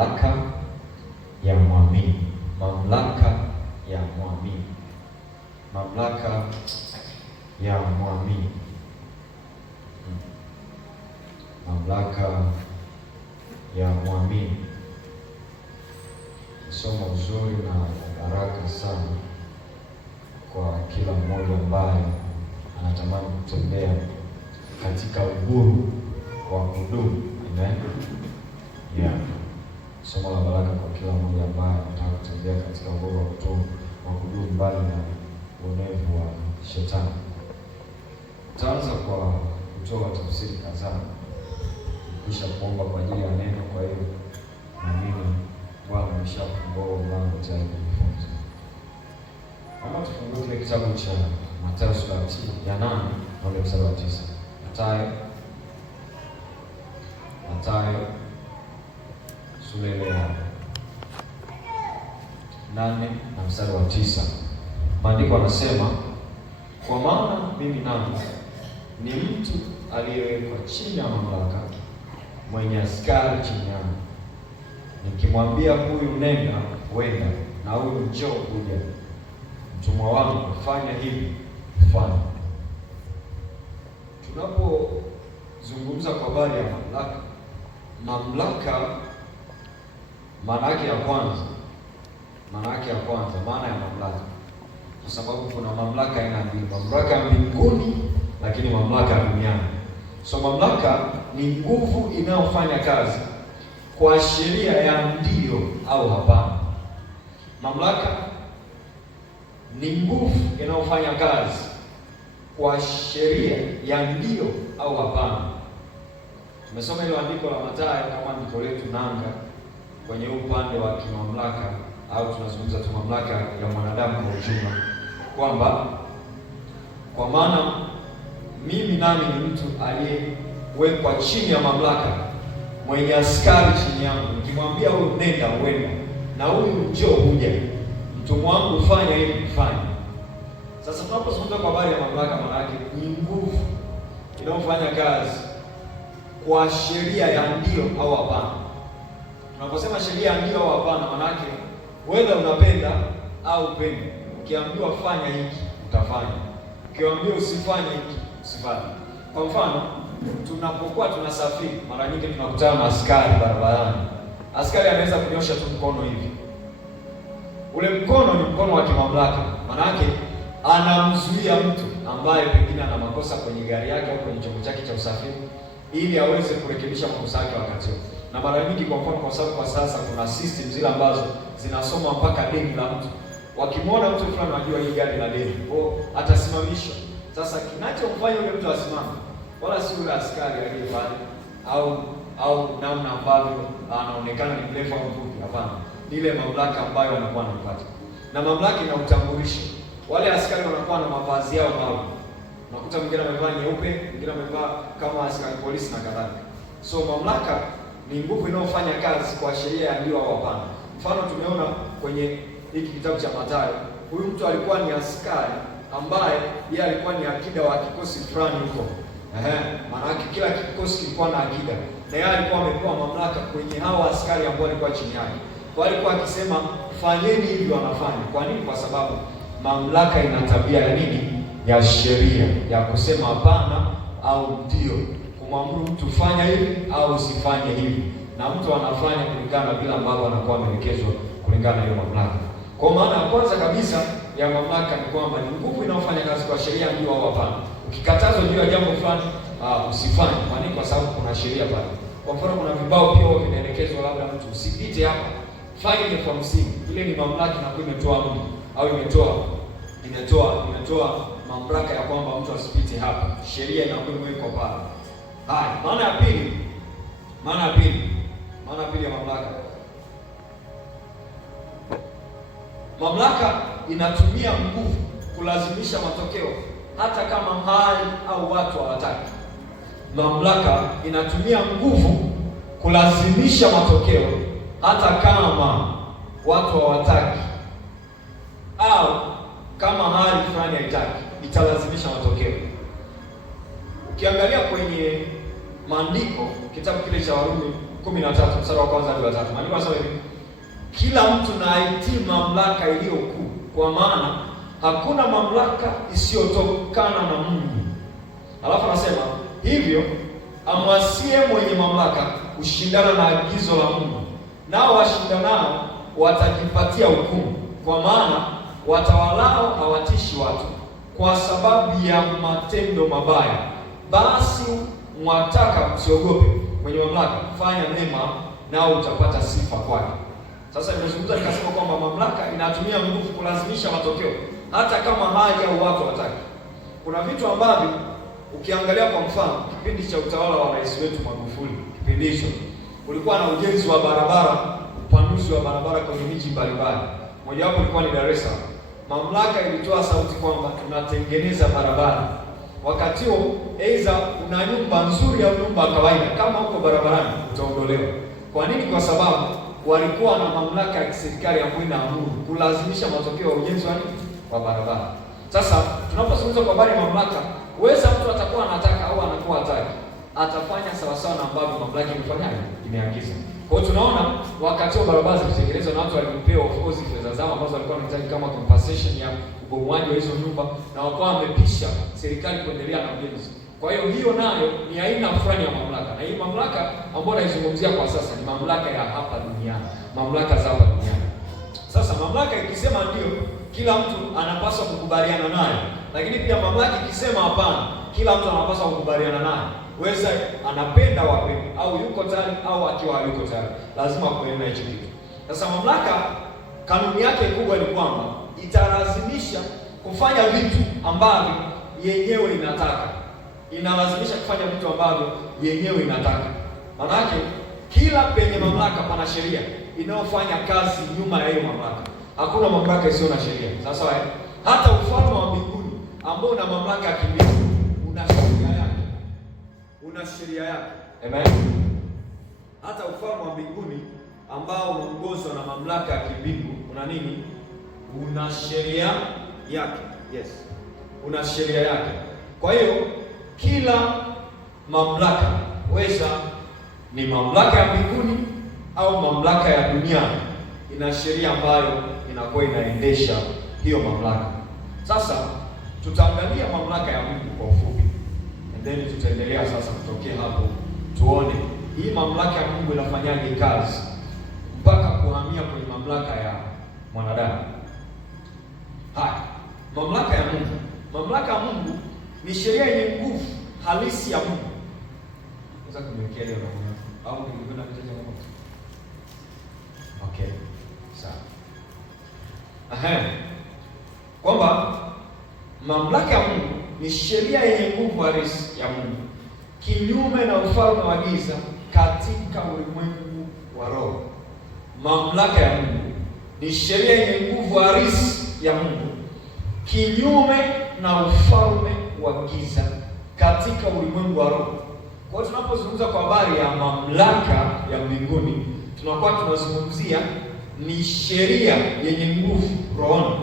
Mamlaka ya mwamini, mamlaka ya mwamini, mamlaka ya mwamini, mamlaka ya mwamini. Somo uzuri na baraka sana kwa kila mmoja ambaye anatamani kutembea katika uhuru wa kudumu. Amen. Yeah. Somo la baraka kwa kila mmoja ambaye anataka kutembea katika uhuru wa kudumu mbali na uonevu wa shetani. Tutaanza kwa kutoa tafsiri kadhaa, kisha kuomba kwa ajili ya neno. Kwa hiyo naamini Bwana ameshafungua mlango tayari kujifunza. Kama tufungue kile kitabu cha Mathayo sura ya 8 na ule mstari wa 9. Mathayo sura ya 8 na mstari wa 9. Maandiko yanasema, kwa maana mimi nami ni mtu aliyewekwa chini ya mamlaka, mwenye askari chini yangu. Nikimwambia huyu nenda, wenda, na huyu njoo, kuja. Mtumwa wangu fanya hivi, fanya. Tunapozungumza kwa habari ya mamlaka, maana yake ya kwanza, maana ya mamlaka, kwa sababu kuna mamlaka aina mbili, mamlaka ya mbinguni, lakini mamlaka ya duniani. So mamlaka ni nguvu inayofanya kazi kwa sheria ya ndio au hapana. Mamlaka ni nguvu inayofanya kazi kwa sheria ya ndio au hapana. Tumesoma ile andiko la Mathayo kama andiko letu nanga kwenye upande wa kimamlaka, au tunazungumza tu mamlaka ya mwanadamu kwa ujumla, kwamba kwa maana mimi nami ni mtu aliyewekwa chini ya mamlaka, mwenye askari chini yangu. Nikimwambia huyu nenda, uenda, na huyu njoo, huja. Mtumwa wangu fanya hivi, fanya. Sasa tunapozungumza kwa habari ya mamlaka, maana yake ni nguvu inayofanya kazi kwa sheria ya ndio au hapana. Tunaposema sheria ya ndio au hapana, maana yake wewe unapenda au upendi. Ukiambiwa fanya hiki, utafanya. Ukiambiwa usifanye hiki, usifanye. Kwa mfano, tunapokuwa tunasafiri, mara nyingi tunakutana na askari barabarani. Askari anaweza kunyosha tu mkono hivi. Ule mkono ni mkono wa kimamlaka. Maana yake anamzuia mtu ambaye pengine ana makosa kwenye gari yake au kwenye chombo chake cha usafiri, ili aweze kurekebisha makosa yake wakati huo. Na mara nyingi, kwa mfano, kwa sababu kwa sasa kuna system zile ambazo zinasoma mpaka deni la mtu. Wakimwona mtu fulani anajua hii gari la deni, atasimamishwa. Sasa kinachomfanya yule mtu asimame wala si yule askari aliyefanya au namna ambavyo anaonekana ni mrefu au mfupi. Hapana, ni ile mamlaka ambayo anakuwa anapata. Na mamlaka ina utambulisho. Wale askari wanakuwa na mavazi yao maalum. Unakuta mwingine amevaa nyeupe, mwingine amevaa kama askari polisi na kadhalika. So mamlaka ni nguvu inayofanya kazi kwa sheria ya ndio au hapana. Mfano, tumeona kwenye hiki kitabu cha Mathayo, huyu mtu alikuwa ni askari ambaye yeye alikuwa ni akida wa kikosi fulani huko. Maana yake kila kikosi kilikuwa na akida, na yeye alikuwa amepewa mamlaka kwenye hao askari ambao walikuwa chini yake. Kwa alikuwa akisema fanyeni hivi, wanafanya. Kwa nini? Kwa sababu mamlaka ina tabia ya nini? Ya sheria, ya kusema hapana au ndio, kumwamuru mtu fanya hivi au usifanye hivi, na mtu anafanya kulingana na vile ambavyo anakuwa ameelekezwa kulingana na hiyo mamlaka. Kwa maana ya kwanza kabisa ya mamlaka ni kwamba ni nguvu inayofanya kazi kwa sheria ndio au hapana. Ukikatazwa juu ya jambo fulani, usifanye. Kwa nini? Kwa sababu kuna sheria pale. Kwa mfano, kuna vibao pia vinaelekezwa, labda mtu usipite hapa, fanya elfu hamsini. Ile ni mamlaka inakuwa imetoa amri au imetoa mamlaka ya kwamba mtu asipite hapa. Sheria inakuwa imewekwa pale. Haya, maana ya pili ya mamlaka. Mamlaka inatumia nguvu kulazimisha matokeo hata kama hali au watu hawataki. Mamlaka inatumia nguvu kulazimisha matokeo hata kama watu hawataki, au kama hali fulani haitaki, italazimisha matokeo. Ukiangalia kwenye maandiko, kitabu kile cha Warumi 13 mstari wa kwanza hadi wa 3. Maandiko yanasema hivi: kila mtu na aitii mamlaka iliyo kuu, kwa maana hakuna mamlaka isiyotokana na Mungu. Alafu anasema hivyo, amwasie mwenye mamlaka kushindana na agizo la Mungu, nao washindanao watajipatia hukumu, kwa maana watawalao hawatishi watu kwa sababu ya matendo mabaya. Basi mwataka msiogope mwenye mamlaka, fanya mema nao utapata sifa kwake. Sasa nimezungumza nikasema kwamba mamlaka inatumia nguvu kulazimisha matokeo hata kama hali au watu wataki. Kuna vitu ambavyo ukiangalia, kwa mfano kipindi cha utawala wa rais wetu Magufuli, kipindi hicho kulikuwa na ujenzi wa barabara, upanuzi wa barabara kwenye miji mbalimbali. Mojawapo ilikuwa ni Dar es Salaam. Mamlaka ilitoa sauti kwamba tunatengeneza barabara. Wakati huo aidha una nyumba nzuri au nyumba ya kawaida, kama huko barabarani utaondolewa. Kwa nini? Kwa sababu walikuwa na mamlaka ya kiserikali ambayo inaamuru kulazimisha matokeo ya ujenzi wa barabara. Sasa tunapozungumza kwa habari ya mamlaka, uweza mtu atakuwa anataka au anakuwa hataki, atafanya sawa sawa na ambavyo mamlaka imefanyaje, imeagiza. Kwa hiyo tunaona wakati wa barabara zilitengenezwa na watu walipewa of course fedha zao ambazo walikuwa wanahitaji kama compensation ya ubomoaji wa hizo nyumba, na wakawa wamepisha serikali kuendelea na ujenzi. Kwa hiyo hiyo nayo ni aina fulani ya mamlaka, na hii mamlaka ambayo naizungumzia kwa sasa ni mamlaka ya hapa duniani, mamlaka za hapa duniani. Sasa mamlaka ikisema ndio, kila mtu anapaswa kukubaliana nayo, lakini pia mamlaka ikisema hapana, kila mtu anapaswa kukubaliana nayo. Weza anapenda wapende au yuko tayari au akiwa hayuko tayari, lazima kuenda hicho kitu. Sasa mamlaka kanuni yake kubwa ni kwamba italazimisha kufanya vitu ambavyo yenyewe inataka. Inalazimisha kufanya vitu ambavyo yenyewe inataka. Maana yake kila penye mamlaka pana sheria inayofanya kazi nyuma ya hiyo mamlaka. Hakuna mamlaka isiyo na sheria. Sasa hata ufalme wa mbinguni ambao una mamlaka ya kimbingu una sheria yake. Una sheria yake. Amen. Hata ufalme wa mbinguni ambao unaongozwa na mamlaka ya kimbingu una nini? Una sheria yake. Yes. Una sheria yake. Kwa hiyo kila mamlaka, weza ni mamlaka ya mbinguni au mamlaka ya duniani, ina sheria ambayo inakuwa inaendesha hiyo mamlaka. Sasa tutaangalia mamlaka ya Mungu kwa ufupi, and then tutaendelea sasa kutokea hapo tuone hii mamlaka ya Mungu inafanyaje kazi mpaka kuhamia kwenye mamlaka ya mwanadamu. Haya, mamlaka ya Mungu. Mamlaka ya Mungu ni sheria yenye nguvu halisi ya Mungu. Unaweza kumwekea leo na au ningependa kutetea moja. Okay. Sawa. Kwamba mamlaka ya Mungu ni sheria yenye nguvu halisi ya Mungu, kinyume na ufalme wa giza katika ulimwengu wa roho. Mamlaka ya Mungu ni sheria yenye nguvu halisi ya Mungu, kinyume na ufalme wa giza katika ulimwengu wa roho. Kwa hiyo tunapozungumza kwa habari ya mamlaka ya mbinguni, tunakuwa tunazungumzia ni sheria yenye nguvu rohoni.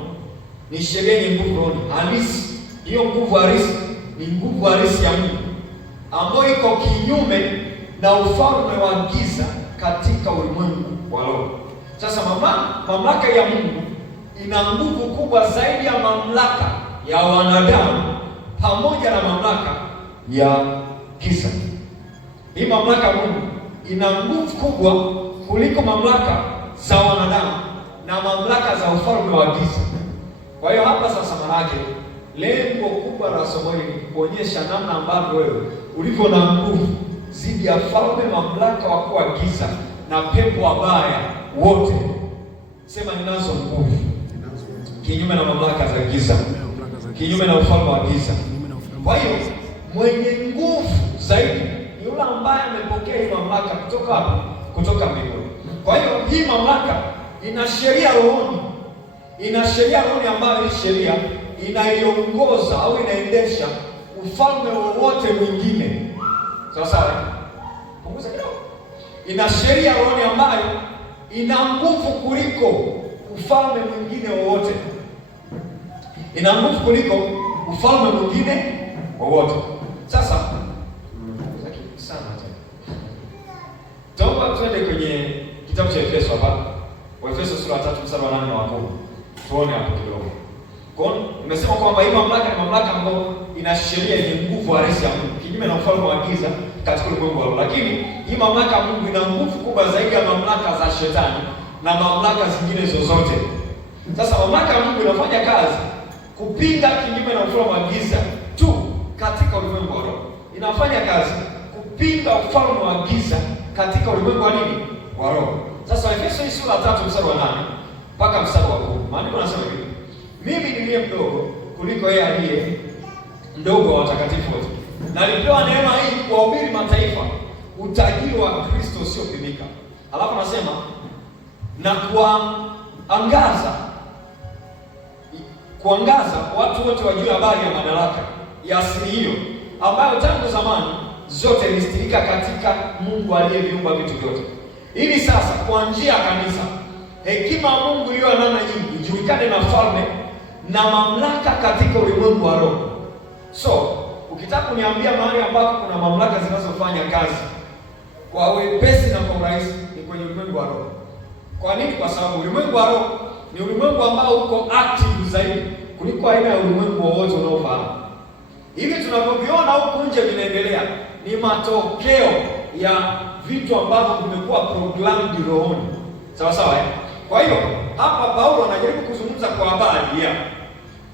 Ni sheria yenye nguvu rohoni halisi. Hiyo nguvu halisi ni nguvu halisi ya Mungu ambayo iko kinyume na ufalme wa giza katika ulimwengu wa roho. Sasa mamlaka ya Mungu ina nguvu kubwa zaidi ya mamlaka ya wanadamu pamoja na mamlaka ya giza. Hii mamlaka ya Mungu ina nguvu kubwa kuliko mamlaka za wanadamu na mamlaka za ufalme wa giza. Kwa hiyo hapa sasa, manake lengo kubwa la somo hili ni kuonyesha namna ambavyo wewe ulivyo na nguvu zidi ya falme, mamlaka wakuu wa giza na pepo wabaya wote. Sema ninazo nguvu kinyume na mamlaka za giza, kinyume na ufalme wa giza. Kwa hiyo mwenye nguvu zaidi ni yule ambaye amepokea hii mamlaka kutoka hapo, kutoka mbinguni. Kwa hiyo hii mamlaka ina sheria rohoni, ina sheria rohoni ambayo hii sheria inaiongoza au inaendesha ufalme wowote mwingine. Sawa, punguza kidogo. Ina sheria rohoni ambayo ina nguvu kuliko ufalme mwingine wowote. Ina nguvu kuliko ufalme mwingine wowote. Sasa sana Tuomba twende kwenye kitabu cha Efeso hapa. Efeso sura ya 3 mstari wa 8 na wa 10. Tuone hapo kidogo. Kwa hiyo nimesema kwamba hii mamlaka ni mamlaka ambayo ina sheria yenye nguvu halisi ya Mungu, kinyume na ufalme wa giza katika ulimwengu wa roho. Lakini hii mamlaka ya Mungu ina nguvu kubwa zaidi ya mamlaka za shetani na mamlaka zingine zozote. Sasa mamlaka ya Mungu inafanya kazi kupinga kinyume na ufalme wa giza tu katika ulimwengu wa roho. Inafanya kazi kupinga ufalme wa giza katika ulimwengu wa nini? Wa roho. Sasa Efeso hii sura ya 3 mstari wa 8 mpaka mstari wa 10. Maandiko yanasema hivi: mimi niliye mdogo kuliko yeye aliye mdogo wa watakatifu wote, na nilipewa neema hii kuwahubiri mataifa utajiri wa Kristo usiopimika. Alafu anasema na kuangaza watu wote wajue habari ya madaraka ya asili hiyo, ambayo tangu zamani zote ilistirika katika Mungu aliyeviumba vitu vyote, ili sasa kwa njia ya kanisa hekima ya Mungu iliyo na namna nyingi ijulikane na falme na mamlaka katika ulimwengu wa roho. So ukitaka kuniambia mahali ambapo kuna mamlaka zinazofanya kazi kwa wepesi na kwa urahisi, ni kwenye ulimwengu wa roho. Kwa nini? Kwa sababu ulimwengu wa roho ni ulimwengu ambao uko active zaidi kuliko aina ya ulimwengu wowote unaofahamu. Hivi tunavyoviona huku nje vinaendelea ni matokeo ya vitu ambavyo vimekuwa programmed rohoni. Sawa sawa, eh? Kwa hiyo hapa Paulo anajaribu kuzungumza kwa habari ya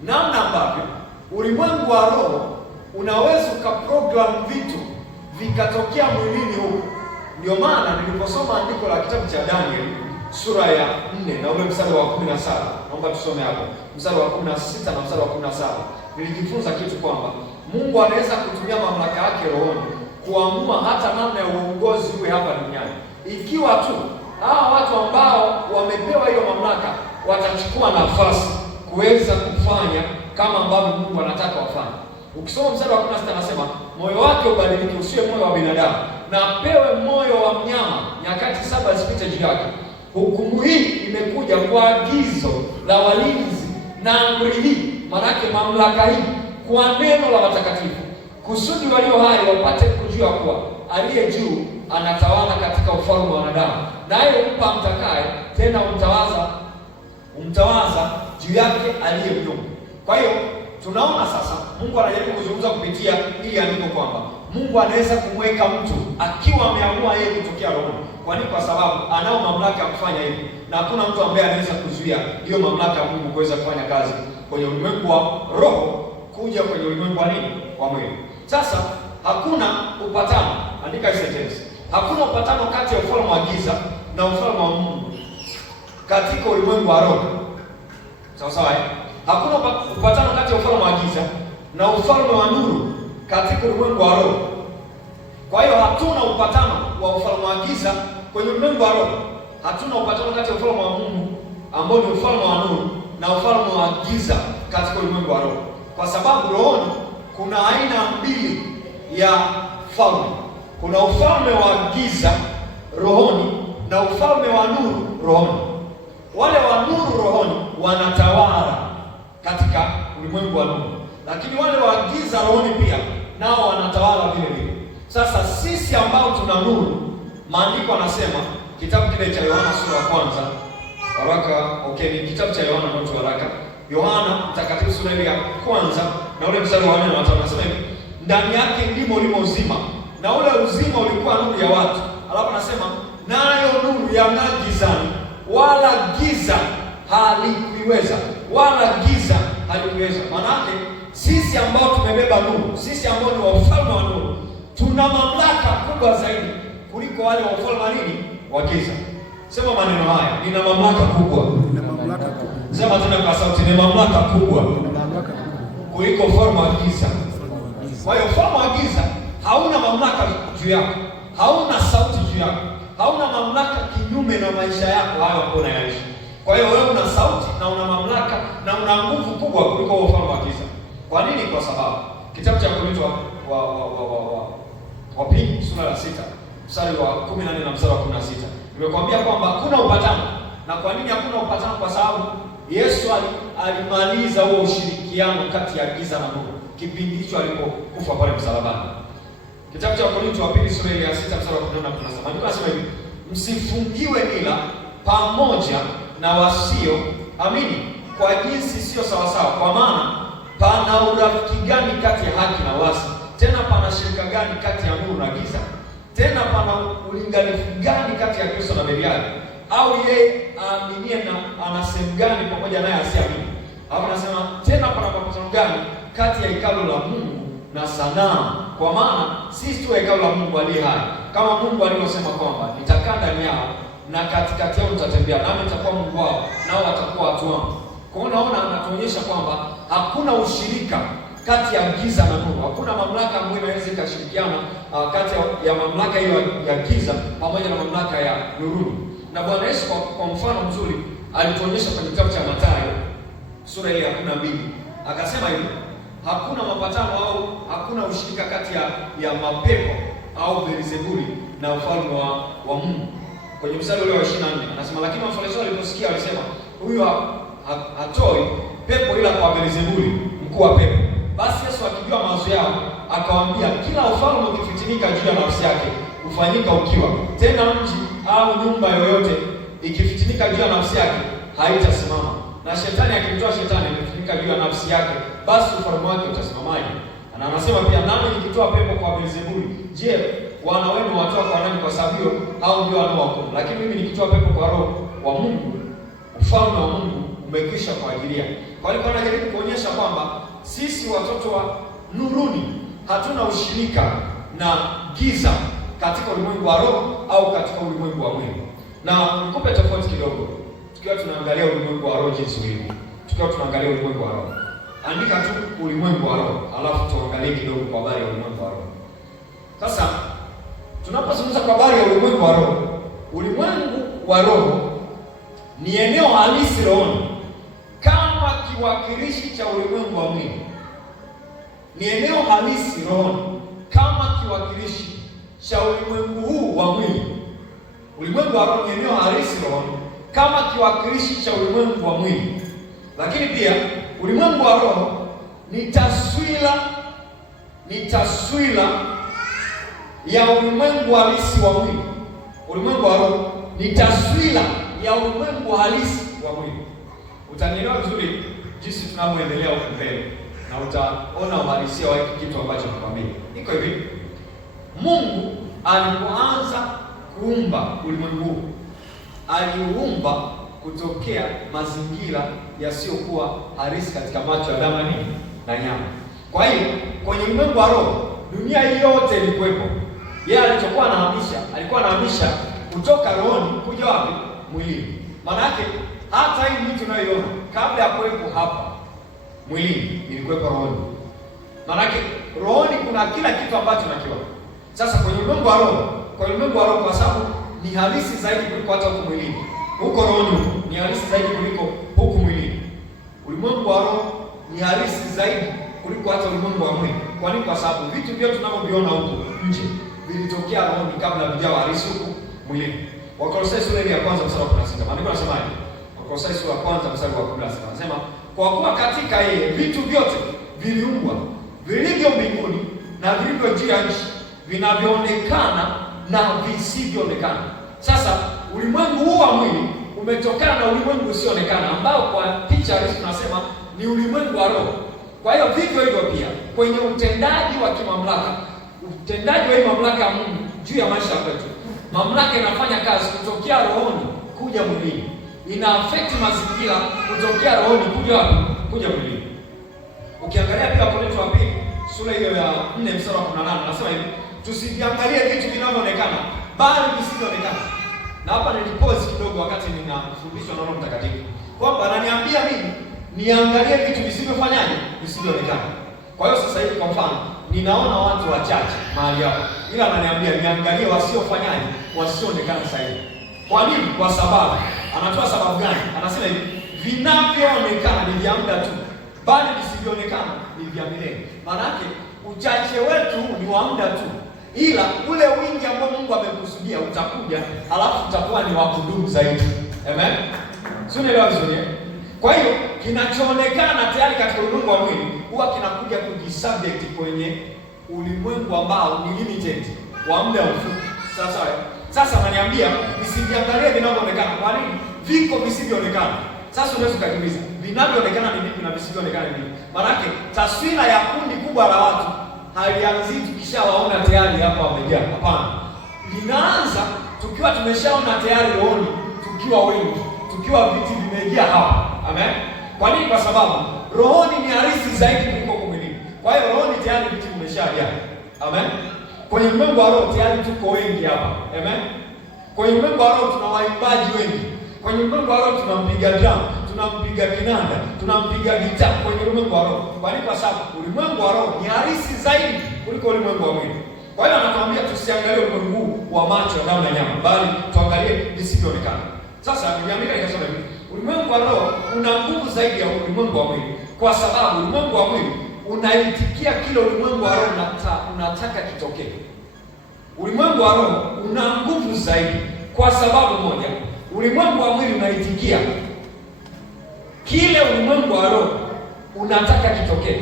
namna ambavyo ulimwengu wa roho unaweza ukaprogram vitu vikatokea mwilini huko. Ndio maana niliposoma andiko la kitabu cha Daniel sura ya 4 na ule mstari wa 17, naomba tusome hapo mstari wa 16 na mstari wa 17, nilijifunza kitu kwamba Mungu anaweza kutumia mamlaka yake rohoni kuamua hata namna ya uongozi uwe hapa duniani, ikiwa tu hawa watu ambao wamepewa hiyo mamlaka watachukua nafasi kuweza kufanya kama ambavyo Mungu anataka wafanye. Ukisoma mstari wa 16 anasema moyo wake ubadilike, usiwe moyo wa binadamu, na pewe moyo wa mnyama, nyakati 7 zipite juu yake. Hukumu hii imekuja kwa agizo la walinzi na amri hii, maanake mamlaka hii, kwa neno la watakatifu, kusudi walio hai wapate kujua kuwa aliye juu anatawala katika ufalme wa wanadamu, naye humpa mtakaye, tena umtawaza juu yake aliye mnyonge. Kwa hiyo tunaona sasa Mungu anajaribu kuzungumza kupitia ili andiko kwamba Mungu anaweza kumweka mtu akiwa ameamua yeye kutokea roho. Kwa nini? Kwa sababu anao mamlaka ya kufanya hivyo, na hakuna mtu ambaye anaweza kuzuia hiyo mamlaka ya Mungu kuweza kufanya kazi kwenye ulimwengu wa roho kuja kwenye ulimwengu wa nini? Wa mwili. Sasa hakuna upatano, andika hii sentence. Hakuna upatano kati ya ufalme wa giza na ufalme wa Mungu katika ulimwengu wa roho. Sawa sawa, eh? Hakuna upatano kati ya ufalme wa giza na ufalme wa nuru katika ulimwengu wa roho. Kwa hiyo hatuna upatano wa ufalme wa giza kwenye ulimwengu wa roho. Hatuna upatano kati ya ufalme wa Mungu ambao ni ufalme wa nuru na ufalme wa giza katika ulimwengu wa roho. Kwa sababu rohoni kuna aina mbili ya falme. Kuna ufalme wa giza rohoni na ufalme wa nuru rohoni. Wale wa nuru rohoni wanatawala katika ulimwengu wa nuru, lakini wale wa giza rohoni pia nao wanatawala vile vile. Sasa sisi ambao tuna nuru, maandiko anasema kitabu kile cha Yohana sura ya 1, ni kitabu cha Yohana ndio waraka Yohana mtakatifu sura ile ya 1 na ule mstari wa 4 na 5, anasema hivi: ndani yake ndimo ulimo uzima, na ule uzima ulikuwa nuru ya watu. Alafu anasema nayo nuru yang'aa gizani, wala giza halikuiweza, wala giza halikuiweza. Maana yake sisi ambao tumebeba nuru, sisi ambao ni wa ufalme wa nuru, tuna mamlaka kubwa zaidi kuliko wale wa ufalme wa nini? Wa giza. Sema maneno haya: nina mamlaka kubwa. Nina mamlaka kubwa. Sema tena kwa sauti: nina mamlaka kubwa kuliko ufalme wa giza. Kwa hiyo ufalme wa giza hauna mamlaka juu yako, hauna sauti juu yako, hauna mamlaka kinyume na maisha yako hayo ambayo unayaishi. Kwa hiyo wewe una sauti na una mamlaka na una nguvu kubwa kuliko ufalme wa giza. Kwa nini? Kwa sababu kitabu cha Korintho wa pili sura ya 6 mstari wa 14 na mstari wa 16 nimekwambia kwamba hakuna upatano. Na kwa nini hakuna upatano? Kwa sababu Yesu alimaliza huo ushirikiano kati ya giza na nuru kipindi hicho alipokufa pale msalabani. Kitabu cha Wakorintho wa pili sura ya 6 mstari wa 18 tunasema, Biblia inasema hivi, msifungiwe nila pamoja na wasio amini kwa jinsi sio sawasawa, kwa maana pana urafiki gani kati ya haki na uasi? Tena pana shirika gani kati ya nuru na giza? Tena pana ulinganifu gani kati ya Kristo na Beliali? Au yeye aaminie na ana sehemu gani pamoja naye asiamini? Hapo nasema tena pana mapatano gani kati ya hekalu la Mungu na sanamu? Kwa maana sisi tu hekalu la Mungu aliye hai, kama Mungu alivyosema kwamba nitakaa ndani yao na katikati yao nitatembea, nami nitakuwa Mungu wao nao watakuwa watu wangu. Kwa hiyo naona anatuonyesha kwamba hakuna ushirika kati ya giza na nuru. Hakuna mamlaka ambayo inaweza ikashirikiana kati ya mamlaka hiyo ya giza pamoja na mamlaka ya nuru. Na Bwana Yesu kwa mfano mzuri alituonyesha kwenye kitabu cha Mathayo sura ya 12. Akasema hivi, hakuna mapatano au hakuna ushirika kati ya mapepo au Beelzebuli na ufalme wa Mungu. Kwenye mstari ule wa 24 anasema, lakini Mafarisayo waliposikia walisema, huyu hatoi pepo ila kwa Beelzebuli, mkuu wa pepo. Basi Yesu akijua mawazo yao akawaambia, kila ufalme ukifitinika juu ya nafsi yake hufanyika ukiwa. Tena mji au nyumba yoyote ikifitinika juu ya nafsi yake haitasimama. Na shetani akimtoa shetani akifitinika juu ya nafsi yake, basi ufalme wake utasimamaje? Na anasema pia, nami nikitoa pepo kwa Beelzebuli, je, wana wenu watoa kwa nani? Kwa sababu hiyo hao ndio wanaohukumu. Lakini mimi nikitoa pepo kwa Roho wa Mungu, ufalme wa Mungu umekwisha kuajilia. Kwa hiyo anajaribu kuonyesha kwamba sisi watoto wa nuruni hatuna ushirika na giza katika ulimwengu wa roho au katika ulimwengu wa mwili. Na nikupe tofauti kidogo, tukiwa tunaangalia ulimwengu wa roho jinsi ulivyo, tukiwa tunaangalia ulimwengu wa roho, andika tu ulimwengu wa roho, alafu tuangalie kidogo kwa habari ya ulimwengu wa roho. Sasa tunapozungumza kwa habari ya ulimwengu wa roho, ulimwengu wa roho ni eneo halisi rohoni kama kiwakilishi cha ulimwengu wa mwili. Ni eneo halisi rohoni kama kiwakilishi cha ulimwengu huu wa mwili. Ulimwengu wa roho ni eneo halisi rohoni kama kiwakilishi cha ulimwengu wa mwili. Lakini pia ulimwengu wa roho ni taswira ya ulimwengu halisi wa mwili. Ulimwengu wa roho ni taswira ya ulimwengu halisi wa mwili. Utanielewa vizuri jinsi tunavyoendelea huko mbele, na utaona uhalisia wa hiki kitu ambacho nakwambia. Iko hivi, Mungu alipoanza kuumba ulimwengu huu, aliumba kutokea mazingira yasiyokuwa halisi katika macho ya damu na nyama. Kwa hiyo kwenye ulimwengu wa roho, dunia hii yote ilikuwepo. Yeye alichokuwa alikuwa anahamisha kutoka rohoni kuja wapi? Mwilini. Maana yake hata hii mtu tunayoiona kabla ya kuwepo hapa mwilini ilikuwepo rohoni. Maana yake rohoni kuna kila kitu ambacho nakiona. Sasa kwenye ulimwengu wa roho, kwa sababu ni halisi zaidi kuliko hata huko mwilini. Huko rohoni ni halisi zaidi kuliko huku mwilini. Ulimwengu wa roho ni halisi zaidi kuliko hata ulimwengu wa mwili. Kwa nini? Kwa sababu vitu vyote tunavyoviona huko nje vilitokea rohoni kabla vijawa halisi huko mwilini. Wakolosai sura ya 1 mstari wa 16. Maandiko yanasema hivi. Wakolosai sura ya 1 mstari wa 16. Anasema, kwa kuwa katika yeye vitu vyote viliumbwa, vilivyo mbinguni na vilivyo juu ya nchi, vinavyoonekana na visivyoonekana. Sasa ulimwengu huu wa mwili umetokana na ulimwengu usioonekana, ambao kwa picha halisi tunasema ni ulimwengu wa roho. Kwa hiyo vivyo hivyo pia kwenye utendaji wa kimamlaka, utendaji wa hii mamlaka ya Mungu juu ya maisha yetu, mamlaka inafanya kazi kutokea rohoni kuja mwilini. Ina affect mazingira kutokea rohoni kuja wapi? Kuja mwilini. Ukiangalia pia Wakorintho wa pili sura hiyo ya 4 mstari wa 18 anasema hivi, tusiviangalie vitu vinavyoonekana bali visivyoonekana. Na hapa nilipause kidogo wakati ninafundishwa na Roho Mtakatifu kwamba ananiambia mimi niangalie vitu visivyofanyaje, visivyoonekana. Kwa hiyo sasa hivi kwa mfano ninaona watu wachache mahali hapo, ila ananiambia niangalie wasiofanyaje, wasioonekana sasa hivi. Kwa nini? Kwa sababu anatoa sababu gani? Anasema hivi, vinavyoonekana ni vya muda tu, bali visivyoonekana ni vya milele. Maana yake uchache wetu ni wa muda tu, ila ule wingi ambao Mungu amekusudia utakuja, alafu utakuwa ni wa kudumu zaidi. Amen. Sio, unaelewa vizuri? Kwa hiyo kinachoonekana tayari katika ulimwengu wa mwili huwa kinakuja kujisubject ulimwengu ambao ni limited wa muda mfupi. Sasa ananiambia nisiviangalie vinavyoonekana. Kwa nini? Viko visivyoonekana. Sasa unaweza kujiuliza, vinavyoonekana ni vipi na visivyoonekana ni vipi? Maana taswira ya kundi kubwa la watu halianzi tukishawaona tayari hapa wamejaa. Hapana. Linaanza tukiwa tumeshaona tayari rohoni, tukiwa wengi, tukiwa viti vimejaa hapa. Amen. Kwa nini? Kwa sababu rohoni ni halisi zaidi kuliko mwilini. Kwa hiyo rohoni tayari viti vimeshajaa. Amen. Kwenye ulimwengu wa roho tayari tuko wengi hapa. Amen. Kwenye ulimwengu wa roho tuna waimbaji wengi. Kwenye ulimwengu wa roho tunampiga drum, tunampiga kinanda, tunampiga gitaa kwenye ulimwengu wa roho. Kwa nini? Kwa sababu ulimwengu wa roho ni halisi zaidi kuliko ulimwengu wa mwili. Kwa hiyo anatuambia tusiangalie ulimwengu wa macho na damu na nyama, bali tuangalie visivyoonekana. Sasa nimeandika nikasema hivi, ulimwengu wa roho una nguvu zaidi ya ulimwengu wa mwili, kwa sababu ulimwengu wa mwili unaitikia kile ulimwengu wa roho unataka kitokee. Ulimwengu wa roho una nguvu zaidi kwa sababu moja, ulimwengu wa mwili unaitikia kile ulimwengu wa roho unataka kitokee.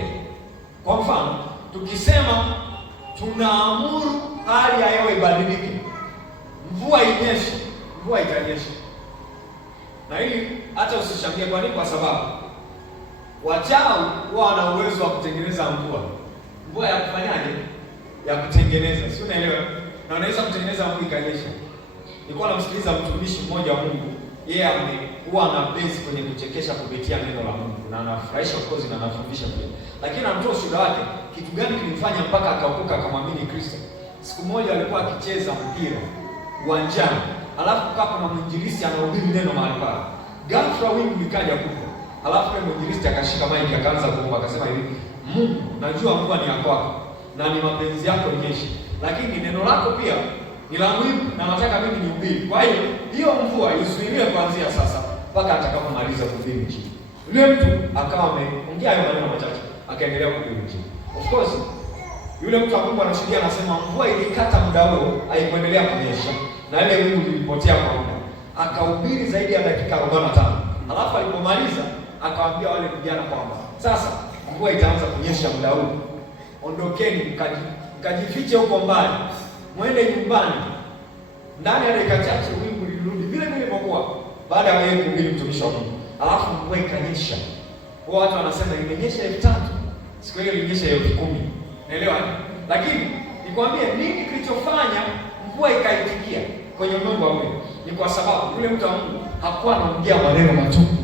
Kwa mfano, tukisema tunaamuru hali ya hewa ibadilike, mvua inyeshe, mvua itanyesha. Na hili hata usishangie. Kwa nini? Kwa sababu wachawi huwa wana uwezo wa kutengeneza mvua. Mvua ya kufanyaje? Ya kutengeneza. Si unaelewa? Na wanaweza kutengeneza mvua ikanyesha. Nilikuwa namsikiliza mtumishi mmoja wa Mungu. Yeye huwa ana base kwenye kuchekesha kupitia neno la Mungu. Na anafurahisha of course na anafundisha pia. Lakini anatoa ushuhuda wake, kitu gani kilimfanya mpaka akaokoka akamwamini Kristo. Siku moja alikuwa akicheza mpira uwanjani. Alafu kukaa kuna mwinjilisti anahubiri neno mahali pale. Ghafla wingu likaja kubwa. Alafu yule mwinjilisti akashika maiki akaanza kuomba akasema hivi, Mungu, najua mvua ni ya kwako na ni mapenzi yako inyeshe. Lakini neno lako pia ni la muhimu na nataka mimi nihubiri. Kwa hiyo mvua isuilie kuanzia sasa mpaka atakapomaliza kuhubiri Injili. Yule mtu akawa ameongea hayo maneno machache, akaendelea kuhubiri Injili. Of course, yule mtu akubwa anashuhudia anasema mvua ilikata muda huo, haikuendelea kunyesha na ile wingu lilipotea kwa muda. Akahubiri zaidi ya dakika 45. Alafu alipomaliza akawaambia wale vijana kwamba sasa mvua itaanza kunyesha muda huu. Ondokeni mkajifiche huko mbali. Mwende nyumbani. Ndani ya dakika chache wingu lilirudi vile vile ilivyokuwa baada ya yeye kuhubiri mtumishi wa Mungu. Alafu mvua ikanyesha. Kwa watu wanasema imenyesha 3,000. Siku hiyo ilinyesha 10,000. Naelewa? Lakini nikwambie nini kilichofanya mvua ikaitikia kwenye ulimwengu wa mwili? Ni kwa sababu yule mtu wa Mungu hakuwa anaongea maneno matupu.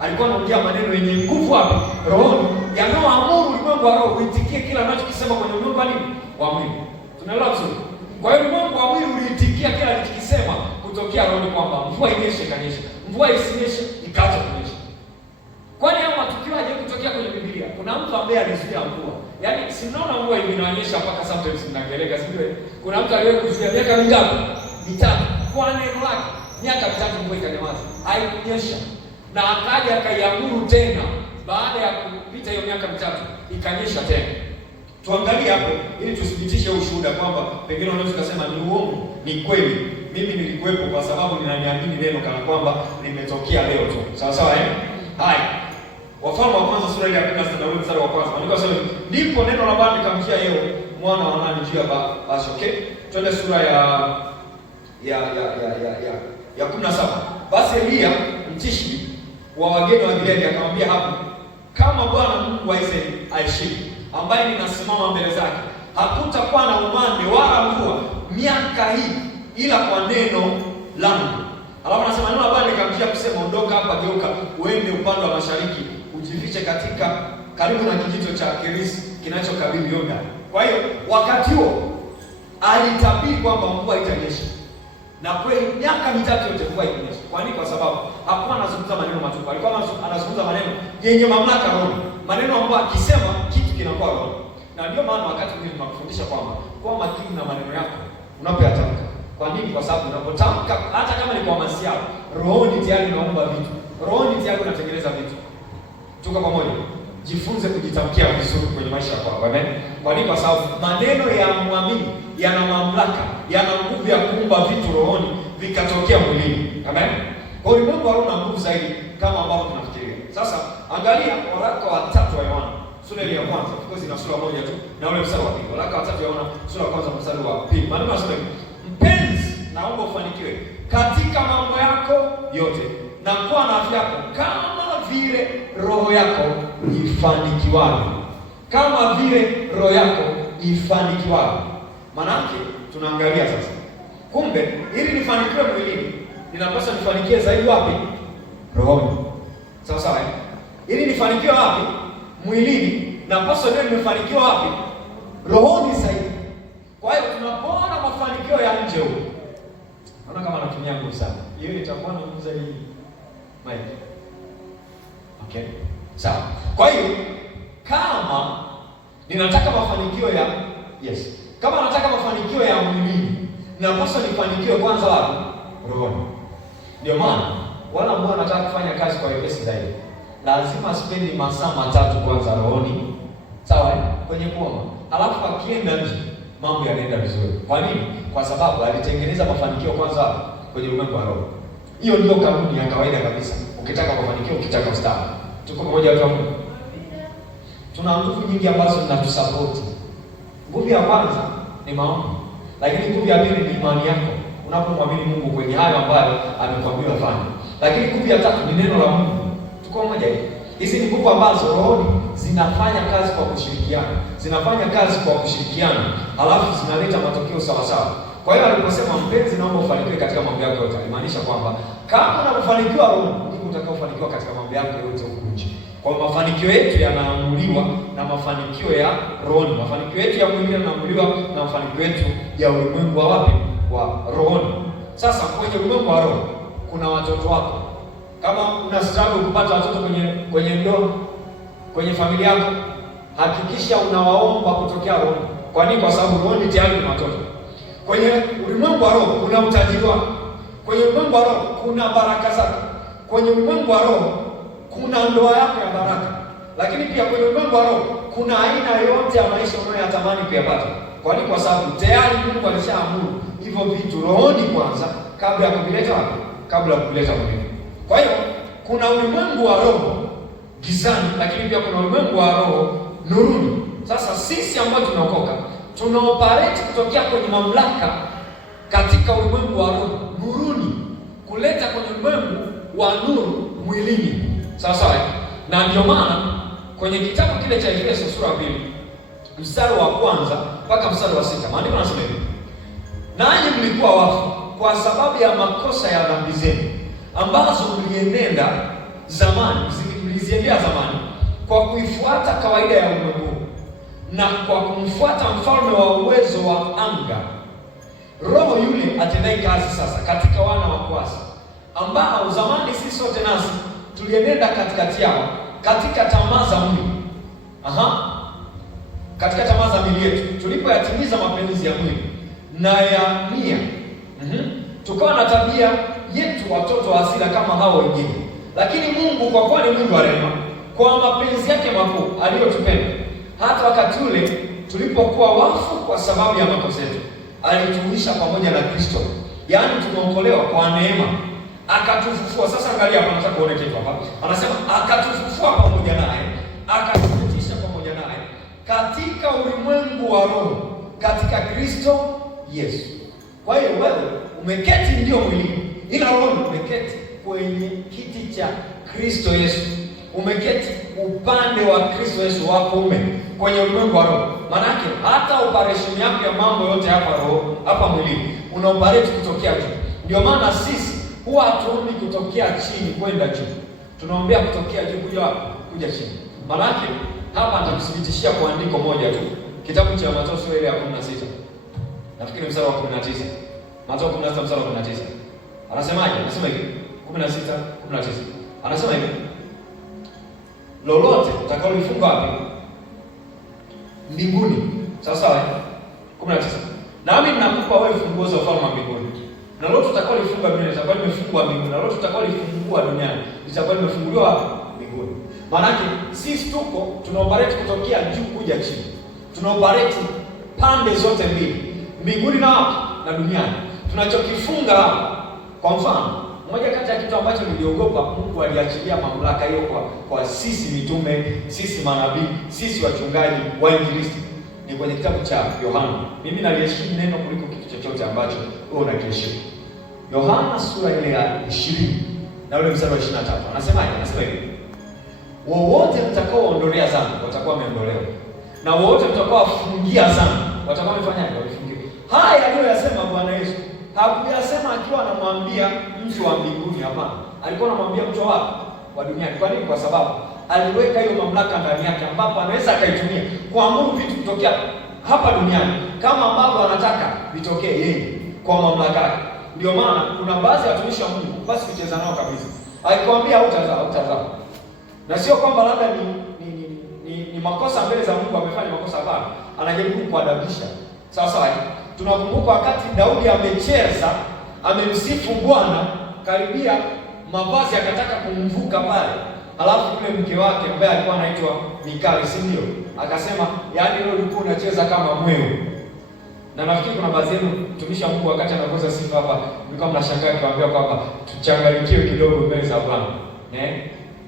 Alikuwa anaongea maneno yenye nguvu hapa rohoni, yanayoamuru ulimwengu wa roho uitikie kila anachokisema kwenye ulimwengu wa nini? Wa mwili. Tunaelewa vizuri? Kwa hiyo ulimwengu wa mwili uliitikia kila alichokisema kutokea rohoni kwamba mvua inyeshe ikanyesha, mvua isinyeshe ikaacha kunyesha. Kwani haya matukio hayaje kutokea kwenye Biblia? Kuna mtu ambaye alizuia mvua. Yaani sinaona mvua inanyesha mpaka sometimes mnakeleka, si ndio? Kuna mtu aliyewahi kuzuia miaka mingapi? 3. Kwa neno lake miaka 3 mvua ikanyamaza. Haikunyesha. Na akaja akaiamuru tena baada ya kupita hiyo miaka 3 ikanyesha tena. Tuangalie hapo ili tuthibitishe ushuhuda kwamba pengine unaweza kusema ni uongo, ni kweli. Mimi nilikuwepo kwa sababu ninaniamini neno kana kwamba limetokea leo tu. Sawa sawa Haya. Wafalme wa kwanza sura ya 16 mstari wa kwanza. Andiko sema ndipo neno la Bwana likamjia Yeo mwana wa nani juu ya Baasha. Okay? Twende sura ya 17. Basi Elia Mtishbi wa wageni wa Gileadi akamwambia hapo, kama Bwana Mungu wa Israeli aishi, ambaye ninasimama mbele zake, hakutakuwa na umande wala mvua miaka hii ila kwa neno langu. Alafu anasema neno la Bwana likamjia kusema, ondoka hapa, geuka uende upande wa mashariki, ujifiche karibu na kijito cha Kerisi kinachokabili Yordani. Kwa hiyo wakati huo alitabiri kwamba mvua itanyesha. Na kweli miaka 3 yote mvua ikinyesha. Kwa nini? Kwa sababu hakuwa anazungumza maneno matupu. Alikuwa anazungumza maneno yenye mamlaka roho. Maneno ambayo akisema kitu kinakuwa roho. Na ndio maana wakati mwingine tunakufundisha kwamba kwa makini na maneno yako unapoyatamka. Kwa nini? Kwa sababu unapotamka hata kama ni kwa masiao, rohoni tayari unaomba vitu. Rohoni tayari unatengeneza vitu. Tuko pamoja. Jifunze kujitamkia vizuri kwenye maisha yako. Amen. Kwa nini? Kwa sababu maneno ya muamini yana mamlaka, yana nguvu ya kuumba vitu rohoni vikatokea mwilini. Amen. Kwa hiyo Mungu ana nguvu zaidi kama ambavyo tunafikiria. Sasa angalia waraka wa 3 wa Yohana sura ile ya kwanza, of course ina sura moja tu na ule mstari wa pili. Waraka wa tatu yaona sura ya kwanza mstari wa pili. Maana nasema mpenzi, naomba ufanikiwe katika mambo yako yote na kuwa na afya yako kama vile roho yako ifanikiwavyo. Kama vile roho yako ifanikiwavyo. Maana yake tunaangalia sasa. Kumbe ili nifanikiwe mwilini, ninapaswa nifanikie zaidi wapi? Rohoni. Sawa sawa. Ili nifanikiwe wapi? Mwilini, napaswa ndio nifanikiwe wapi? Rohoni zaidi. Kwa hiyo tunapoona mafanikio ya nje huko. Naona kama natumia nguvu sana. Hiyo itakuwa na nguvu zaidi. Mike. Okay. Sawa. Kwa hiyo kama ninataka mafanikio ya kama nataka mafanikio ya mwilini, ninapaswa nifanikiwe kwanza wapi? Rohoni. Ndio maana wala ambao wanataka kufanya kazi kwa wepesi zaidi, lazima spendi masaa 3 kwanza rohoni. Sawa? Kwenye kuomba. Alafu akienda nje, mambo yanaenda vizuri. Kwa nini? Kwa sababu alitengeneza mafanikio kwanza kwenye ulimwengu wa roho. Hiyo ndio kanuni ya kawaida kabisa. Ukitaka mafanikio, ukitaka ustawi. Tuko pamoja watu wa Mungu. Tuna nguvu nyingi ambazo zinatusupport. Nguvu ya kwanza ni maombi. Lakini nguvu ya pili ni imani yako. Unapomwamini Mungu kwenye hayo ambayo amekwambia ufanye. Lakini nguvu ya tatu ni neno la Mungu. Tuko pamoja hivi. Hizi ni nguvu ambazo rohoni zinafanya kazi kwa kushirikiana. Zinafanya kazi kwa kushirikiana. Halafu zinaleta matokeo sawa sawa. Kwa hiyo aliposema mpenzi, naomba ufanikiwe katika mambo yako yote, alimaanisha kwamba kama unafanikiwa roho, ndivyo utakaofanikiwa katika mambo yako yote huko nje. Kwa hiyo mafanikio yetu yanaamuliwa na mafanikio ya rohoni. Mafanikio yetu ya mwili yanaamuliwa na mafanikio yetu ya ulimwengu wa wapi? Wa rohoni. Sasa kwenye ulimwengu wa roho kuna watoto wako. Kama una struggle kupata watoto kwenye ndoa, kwenye familia yako, hakikisha unawaomba kutokea rohoni. Kwa nini? Kwa sababu rohoni tayari kuna watoto. Kwenye ulimwengu wa roho kuna utajiri wako. Kwenye ulimwengu wa roho kuna baraka zako. Kwenye ulimwengu wa roho kuna ndoa yako ya baraka. Lakini pia kwenye ulimwengu wa roho kuna aina yote ya maisha unayoyatamani kuyapata. Kwa nini? Kwa sababu tayari Mungu alishaamuru hivyo vitu rohoni kwanza kabla ya kuvileta wapi? Kabla ya kuvileta mwilini. Kwa hiyo kuna ulimwengu wa roho gizani, lakini pia kuna ulimwengu wa roho nuruni. Sasa sisi ambao tunaokoka tunaoperate kutokea kwenye mamlaka katika ulimwengu wa roho nuruni, kuleta kwenye ulimwengu wa nuru mwilini. Sawa sawa. Na ndio maana kwenye kitabu kile cha Efeso sura ya 2 mstari wa kwanza mpaka mstari wa 6 maandiko yanasema hivi: nanyi mlikuwa wafu kwa sababu ya makosa ya dhambi zenu ambazo mlienenda zamani, mliziendea zamani kwa kuifuata kawaida ya ulimwengu na kwa kumfuata mfalme wa uwezo wa anga, roho yule atendai kazi sasa katika wana wa kuasi, ambao zamani sisi sote nasi tulienenda katikati yao katika tamaa za mwili. Katika tamaa za mwili yetu tulipoyatimiza mapenzi ya mwili na ya nia. Tukawa na tabia yetu watoto wa hasira kama hao wengine. Lakini Mungu kwa kuwa ni Mungu wa rehema, kwa mapenzi yake makuu aliyotupenda, hata wakati ule tulipokuwa wafu kwa sababu ya makosa yetu, alituhuisha pamoja na Kristo. Yaani tumeokolewa kwa neema, akatufufua. Sasa angalia hapa, nataka kuone kitu hapa. Anasema akatufufua pamoja naye, akatuketisha pamoja naye katika ulimwengu wa roho katika Kristo Yesu. Kwa hiyo wewe umeketi ndio mwilini, ila roho umeketi kwenye kiti cha Kristo Yesu. Umeketi upande wa Kristo Yesu wa kuume kwenye ulimwengu wa roho. Maana yake hata operation yako ya mambo yote hapa roho, hapa mwilini, una operate kutokea juu. Ndio maana sisi huwa hatuombi kutokea chini kwenda juu. Tunaombea kutokea juu kuja chini. Maana yake hapa nitakuthibitishia kwa andiko moja tu. Kitabu cha Mathayo sura ile ya 16. Nafikiri mstari wa 19. Mathayo 16 mstari wa 19. Anasemaje? Anasema hivi, 16:19. Anasema hivi: lolote utakalolifunga wapi? Mbinguni. Sawa sawa. 19. Nami ninakupa wewe funguo za ufalme wa mbinguni. Na lolote utakalolifunga duniani litakuwa limefungwa mbinguni. Na lolote utakalolifungua duniani litakuwa limefunguliwa mbinguni. Maana yake sisi tuko tunaoperate kutokea juu kuja chini. Tunaoperate pande zote mbili, mbinguni na duniani. Tunachokifunga, kwa mfano, moja kati ya kitu ambacho niliogopa, Mungu aliachilia mamlaka hiyo kwa sisi mitume, sisi manabii, sisi wachungaji, wainjilisti, ni kwenye kitabu cha Yohana. Mimi naliheshimu neno kuliko kitu chochote ambacho wewe unakiheshimu. Yohana sura ile ya 20 na ule mstari wa 23. Anasemaje? Anasema hivi: wowote mtakaoondolea dhambi watakuwa wameondolewa, na wowote mtakaowafungia dhambi watakuwa wamefanyaje? Wamefungiwa. Haya aliyoyasema Bwana Yesu hakuyasema akiwa anamwambia mtu wa mbinguni, hapana. Alikuwa anamwambia mtu wa duniani. Kwa nini? Kwa sababu aliweka hiyo mamlaka ndani yake, ambapo anaweza akaitumia kuamuru vitu kutokea hapa duniani kama ambavyo anataka vitokee yeye kwa mamlaka yake. Ndio maana kuna baadhi ya watumishi wa Mungu basi kucheza nao kabisa. Akikwambia hutazaa. Na sio kwamba labda ni makosa mbele za Mungu, amefanya makosa, hapana. Anajaribu kuadabisha. Sawa. Tunakumbuka wakati Daudi amecheza, amemsifu Bwana, karibia mavazi akataka kumvuka pale. Alafu yule mke wake ambaye alikuwa anaitwa Mikali, si ndio? Akasema, yaani wewe ulikuwa unacheza kama mwewe. Na nafikiri kuna baadhi yenu mtumishi wa Mungu wakati anakosa sifa hapa, mlikuwa mnashangaa kiwaambia kwamba tuchanganyikiwe kidogo mbele za Bwana.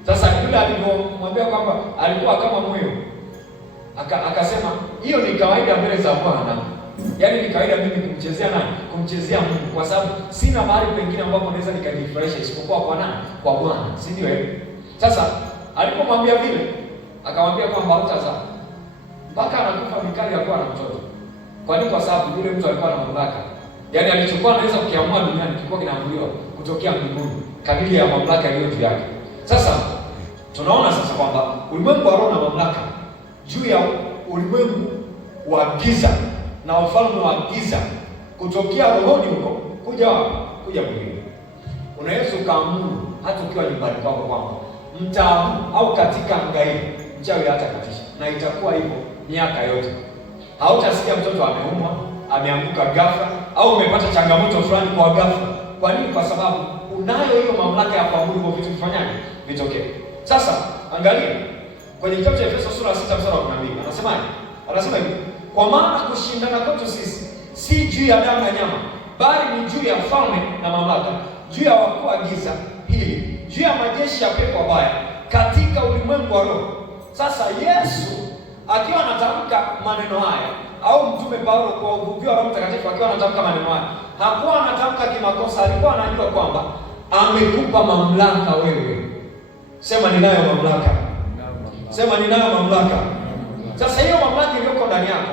Sasa yule alipomwambia kwamba alikuwa kama mwewe, akasema hiyo ni kawaida mbele za Bwana. Yaani ni kawaida mimi kumchezea nani? Kumchezea Mungu, kwa sababu sina mahali pengine ambapo naweza nikajifurahisha isipokuwa kwa nani? Kwa Bwana, si ndio? Sasa alipomwambia vile, akamwambia kwamba hutazaa. Mpaka anakufa Mikali alikuwa na mtoto. Kwa nini? Kwa sababu yule mtu alikuwa na mamlaka. Yaani alichokuwa anaweza kukiamua duniani kilikuwa kinaamuliwa kutokea mbinguni, kadiri ya mamlaka iliyo juu yake. Sasa tunaona sasa kwamba ulimwengu wa roho na mamlaka juu ya ulimwengu wa giza na ufalme wa giza, kutokea rohoni huko kuja mwilini. Unaweza ukaamuru hata ukiwa nyumbani kwako kwamba mtaamuru au katika anga hii mchawi hata katisha, na itakuwa hivyo miaka yote. Hautasikia mtoto ameumwa, ameanguka ghafla, au umepata changamoto fulani kwa ghafla. Kwa nini? Kwa sababu unayo hiyo mamlaka ya kuamuru hivyo vitu vifanyaje? Vitokee. Sasa angalia kwenye kitabu cha Efeso sura 6 mstari wa 12. Anasema hivi: kwa maana kushindana kwetu sisi si juu ya damu na nyama, bali ni juu ya falme na mamlaka, juu ya wakuu wa giza hili, juu ya majeshi ya pepo wabaya katika ulimwengu wa roho. Sasa Yesu akiwa anatamka maneno haya, au mtume Paulo kwa uvuvio wa Roho Mtakatifu akiwa anatamka maneno haya, hakuwa anatamka kimakosa. Alikuwa anajua kwamba amekupa mamlaka wewe. Sema ninayo mamlaka. Sema ninayo mamlaka. Sasa hiyo mamlaka iliyoko ndani yako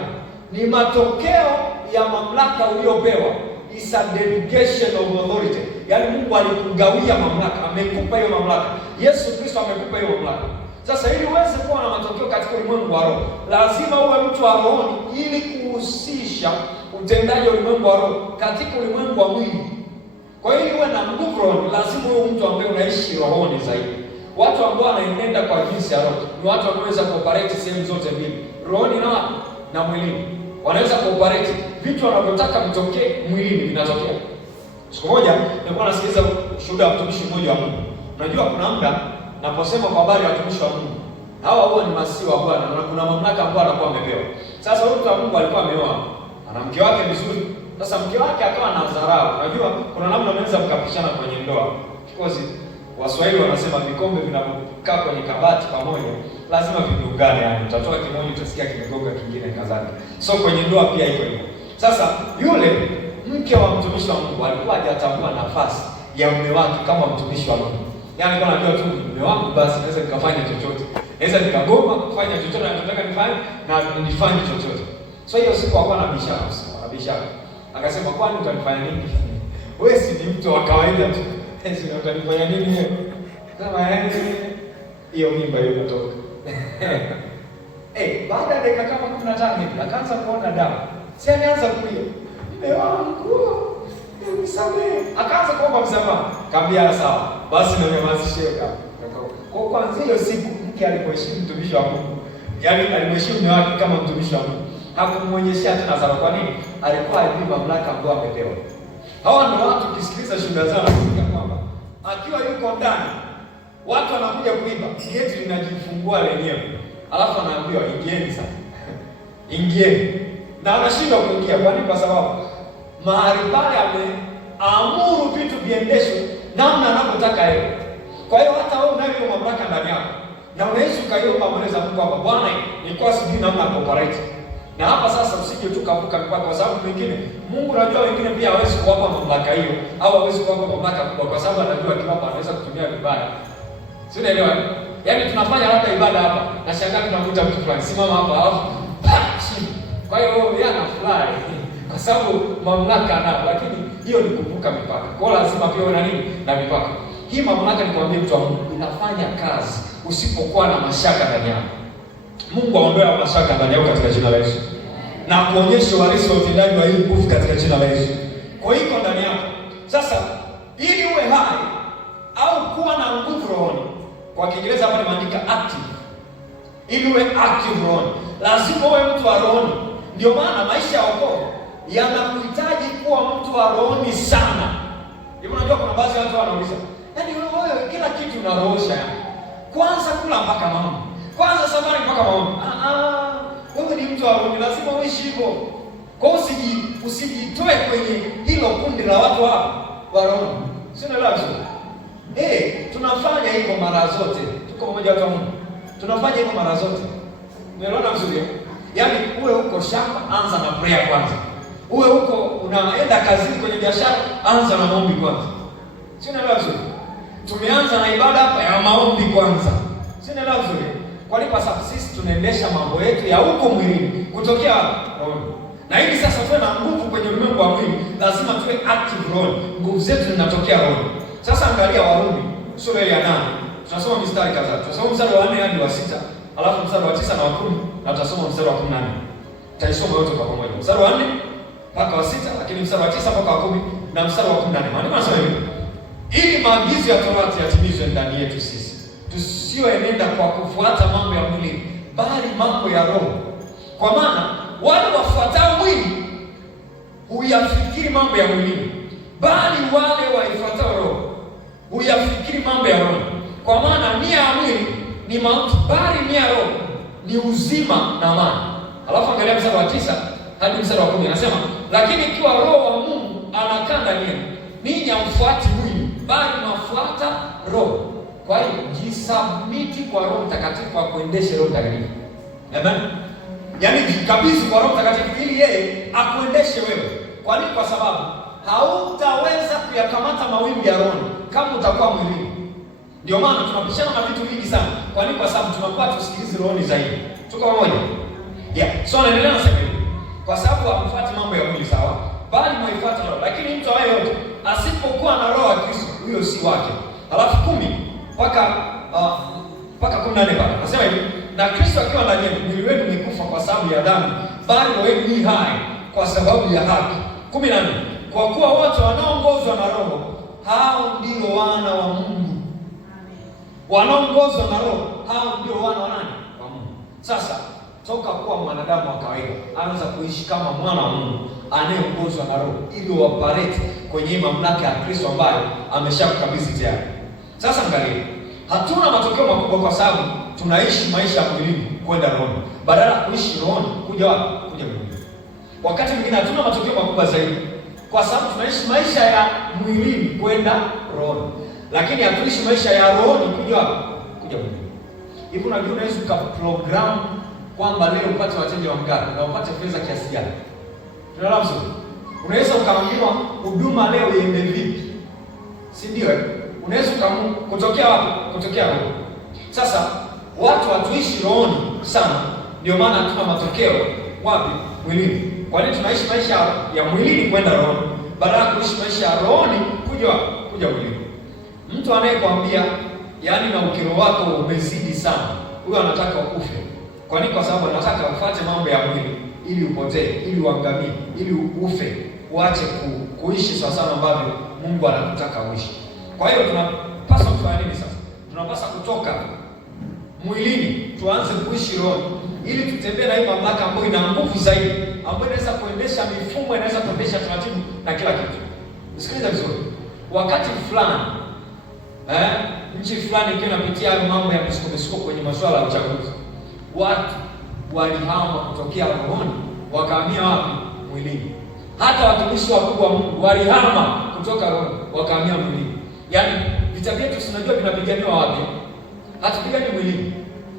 ni matokeo ya mamlaka uliyopewa. Is a delegation of authority. Yaani Mungu alikugawia mamlaka, amekupa hiyo mamlaka. Yesu Kristo amekupa hiyo mamlaka. Sasa ili uweze kuwa na matokeo katika ulimwengu wa roho, lazima uwe mtu wa rohoni, ili kuhusisha utendaji wa ulimwengu wa roho katika ulimwengu wa mwili. Kwa hiyo uwe na nguvu rohoni, lazima uwe mtu ambaye unaishi rohoni zaidi. Watu ambao wanaenenda kwa jinsi ya roho ni watu wanaweza kuoperate sehemu zote mbili, rohoni na mwilini. Wanaweza kuoperate vitu wanavyotaka vitokee mwilini, vinatokea. Siku moja nilikuwa nasikiliza shuhuda wa mtumishi mmoja wa Mungu. Unajua kuna muda naposema kwa habari ya watumishi wa Mungu, hawa huwa ni masihi wa Bwana na kuna mamlaka ambayo anakuwa amepewa. Sasa huyu mtu wa Mungu alikuwa ameoa, ana mke wake vizuri. Sasa mke wake akawa na dharau. Unajua kuna namna unaweza mkapishana kwenye ndoa. Kikozi Waswahili wanasema vikombe vinapokaa kwenye kabati pamoja lazima viungane, yani utatoa kimoja utasikia kimegonga kingine kadhalika. So kwenye ndoa pia iko hivyo. Sasa yule mke wa mtumishi wa Mungu alikuwa hajatambua nafasi ya mume wake kama mtumishi wa Mungu. Yaani kwa najua tu mume wangu basi naweza nikafanya chochote. Naweza nikagoma kufanya chochote ninachotaka nifanye na nifanye chochote. So hiyo siku akawa na bishara. Akasema kwani utanifanya nini? Wewe si ni mtu wa kawaida tu. Sisi utanifanya nini hiyo? Kama hiyo mimba hiyo inatoka. Baada ya dakika kama 15 hivi akaanza kuona damu. Si alianza kulia. Mume wangu, nisamehe. Akaanza kuomba msamaha. Kaambia sawa. Basi na nyamazishie kama. Kwa kwanza hiyo siku mke alipoheshimu mtumishi wa Mungu, yaani alimheshimu mume wake kama mtumishi wa Mungu, hakumwonyeshea tena dharau. Kwa nini? Alikuwa ajui mamlaka ambayo amepewa. Hawa ndio watu ukisikiliza shuhuda zao wanakuja kwamba akiwa yuko ndani watu wanakuja kuiba, geti linajifungua lenyewe. Alafu anaambiwa ingieni sasa. Ingieni. Na anashindwa kuingia. Kwa nini? Kwa sababu mahali pale ameamuru vitu viendeshwe namna anavyotaka yeye. Kwa hiyo hata wewe unayo mamlaka ndani yako, na unaweza ukaiomba mbele za Mungu hapa, Bwana, nilikuwa sijui namna ya operate. Na hapa sasa usije tu kavuka mipaka, kwa sababu wengine Mungu anajua wengine pia hawezi kuwapa mamlaka hiyo, au hawezi kuwapa mamlaka kubwa, kwa sababu anajua kiwapa anaweza kutumia vibaya. Si unaelewa? Yaani tunafanya labda ibada hapa, na shangaa tunakuta mtu fulani simama hapa alafu chini. Kwa hiyo yeye anafurahi kwa sababu mamlaka anayo, lakini hiyo ni kuvuka mipaka. Kwa hiyo lazima pia uwe na nini? Na mipaka. Hii mamlaka, nikwambie mtu wa Mungu, inafanya kazi usipokuwa na mashaka ndani yako. Mungu aondoe mashaka ndani yako katika jina la Yesu, na kuonyesha uhalisi wa utendaji wa hii nguvu katika jina la Yesu. Kwa hiyo ndani yako sasa, ili uwe hai au kuwa na nguvu rohoni, kwa Kiingereza hapa nimeandika active. Ili uwe active rohoni, lazima uwe mtu wa rohoni. Ndio maana maisha ya wokovu yanakuhitaji kuwa mtu wa rohoni sana. Hivi unajua kuna baadhi ya watu wanauliza, yaani wewe kila kitu unarohosha, kwanza kula mpaka maombi, kwanza safari mpaka maombi. Wewe ni mtu wa rohoni, lazima uishi hivyo. Kwa hiyo usijitoe kwenye hilo kundi la watu hapa wa rohoni. Sio ndio lazima? Tunafanya hivyo mara zote. Tuko pamoja watu wa Mungu. Tunafanya hivyo mara zote. Umeona vizuri? Yaani uwe huko shamba, anza na prayer kwanza. Uwe huko unaenda kazini kwenye biashara, anza na maombi kwanza. Sio ndio vizuri? Tumeanza na ibada hapa ya maombi kwanza. Sio ndio vizuri? Kwa nini? Kwa sababu sisi tunaendesha mambo yetu ya huko mwilini kutokea roho. Na hivi sasa tuwe na nguvu kwenye ulimwengu wa mwili, lazima tuwe active roho. Nguvu zetu zinatokea roho. Sasa angalia Warumi sura ya 8. Tunasoma mistari kadhaa. Tunasoma mstari wa 4 hadi wa 6, alafu mstari wa 9 na wa 10, na tutasoma mstari wa 18. Tutaisoma yote kwa pamoja. Mstari wa 4 mpaka wa 6, lakini mstari wa 9 mpaka wa 10 na mstari wa 18. Maana nasema hivi: ili maagizo ya Torati yatimizwe ndani yetu sisi, tusioenenda kwa kufuata mambo ya mwili, bali mambo ya roho. Kwa maana wale wafuatao mwili huyafikiri mambo ya mwili, bali wale waifuatao roho huyafikiri mambo ya roho. Kwa maana nia ya mwili ni mauti, bali nia ya roho ni uzima na amani. Alafu angalia mstari wa 9 hadi mstari wa 10, anasema lakini ikiwa roho wa Mungu anakaa ndani yenu, ninyi hamfuati mwili, bali mnafuata roho. Kwa hiyo jisubmiti kwa Roho Mtakatifu akuendeshe Roho Mtakatifu. Amen. Yaani jikabidhi kwa Roho Mtakatifu ili yeye akuendeshe wewe. Kwa nini? Kwa sababu hautaweza kuyakamata mawimbi ya roho kama utakuwa mwilini. Ndio maana tunapishana na vitu vingi sana. Kwa nini? Kwa sababu tunakuwa tusikilize rohoni zaidi. Tuko pamoja? So anaendelea na sema hivi: kwa sababu hamfuati mambo ya mwili, sawa, bali mwifuate roho. Lakini mtu awaye yote asipokuwa na roho ya Kristo, huyo si wake. Alafu 10 mpaka 14 bado nasema hivi: na Kristo akiwa ndani yenu, mwili wenu umekufa kwa sababu ya dhambi, bali wewe ni hai kwa sababu ya haki. 14 kwa kuwa wote wanaoongozwa na Roho, hao ndio wana wa Mungu. Wanaongozwa na Roho, hao ndio wana wa nani? Wa Mungu. Sasa toka kuwa mwanadamu wa kawaida, anza kuishi kama mwana wa Mungu anayeongozwa na Roho, ili uoperate kwenye mamlaka ya Kristo ambayo ameshakukabidhi tayari. Sasa angalia, hatuna matokeo makubwa kwa sababu tunaishi maisha ya mwilini kwenda rohoni, badala ya kuishi rohoni kuja wapi? Kuja mwilini. Wakati mwingine hatuna matokeo makubwa zaidi kwa sababu tunaishi maisha ya mwilini kwenda rohoni, lakini hatuishi maisha ya rohoni kuja wapi? Kuja mwilini. Hivi unajua unaweza ukaprogram kwamba leo upate wateja wangapi na upate pesa kiasi gani? Tunaelewa vizuri? Unaweza ukaambiwa huduma leo iende vipi, si ndio? Unaweza kutokea wapi? Kutokea roho. Sasa watu hatuishi rohoni sana, ndio maana hatuna matokeo wapi? Mwilini. Kwa nini tunaishi maisha ya mwilini kwenda rohoni badala ya kuishi maisha ya rohoni kuja mwilini? Mtu anayekwambia yaani na ukiro wako umezidi sana, huyo anataka ukufe. Kwa nini? Kwa sababu anataka ufuate mambo ya mwili ili upotee, ili uangamie, ili ufe, uache kuishi sawa sana ambavyo Mungu anataka uishi. Kwa hiyo tunapaswa kufanya nini sasa? Tunapaswa kutoka mwilini tuanze kuishi roho, ili tutembee na hii mamlaka ambayo ina nguvu zaidi, ambayo inaweza kuendesha mifumo, inaweza kuendesha taratibu na kila kitu. Usikilize vizuri. Wakati fulani nchi fulani ikiwa inapitia hayo mambo ya misuko kwenye masuala ya uchaguzi, watu walihama kutokea rohoni wakahamia wapi? Mwilini. Hata watumishi wakubwa wa Mungu walihama kutoka rohoni wakahamia mwilini. Yaani vita vyetu tunajua vinapiganiwa wapi? Hatupigani mwilini.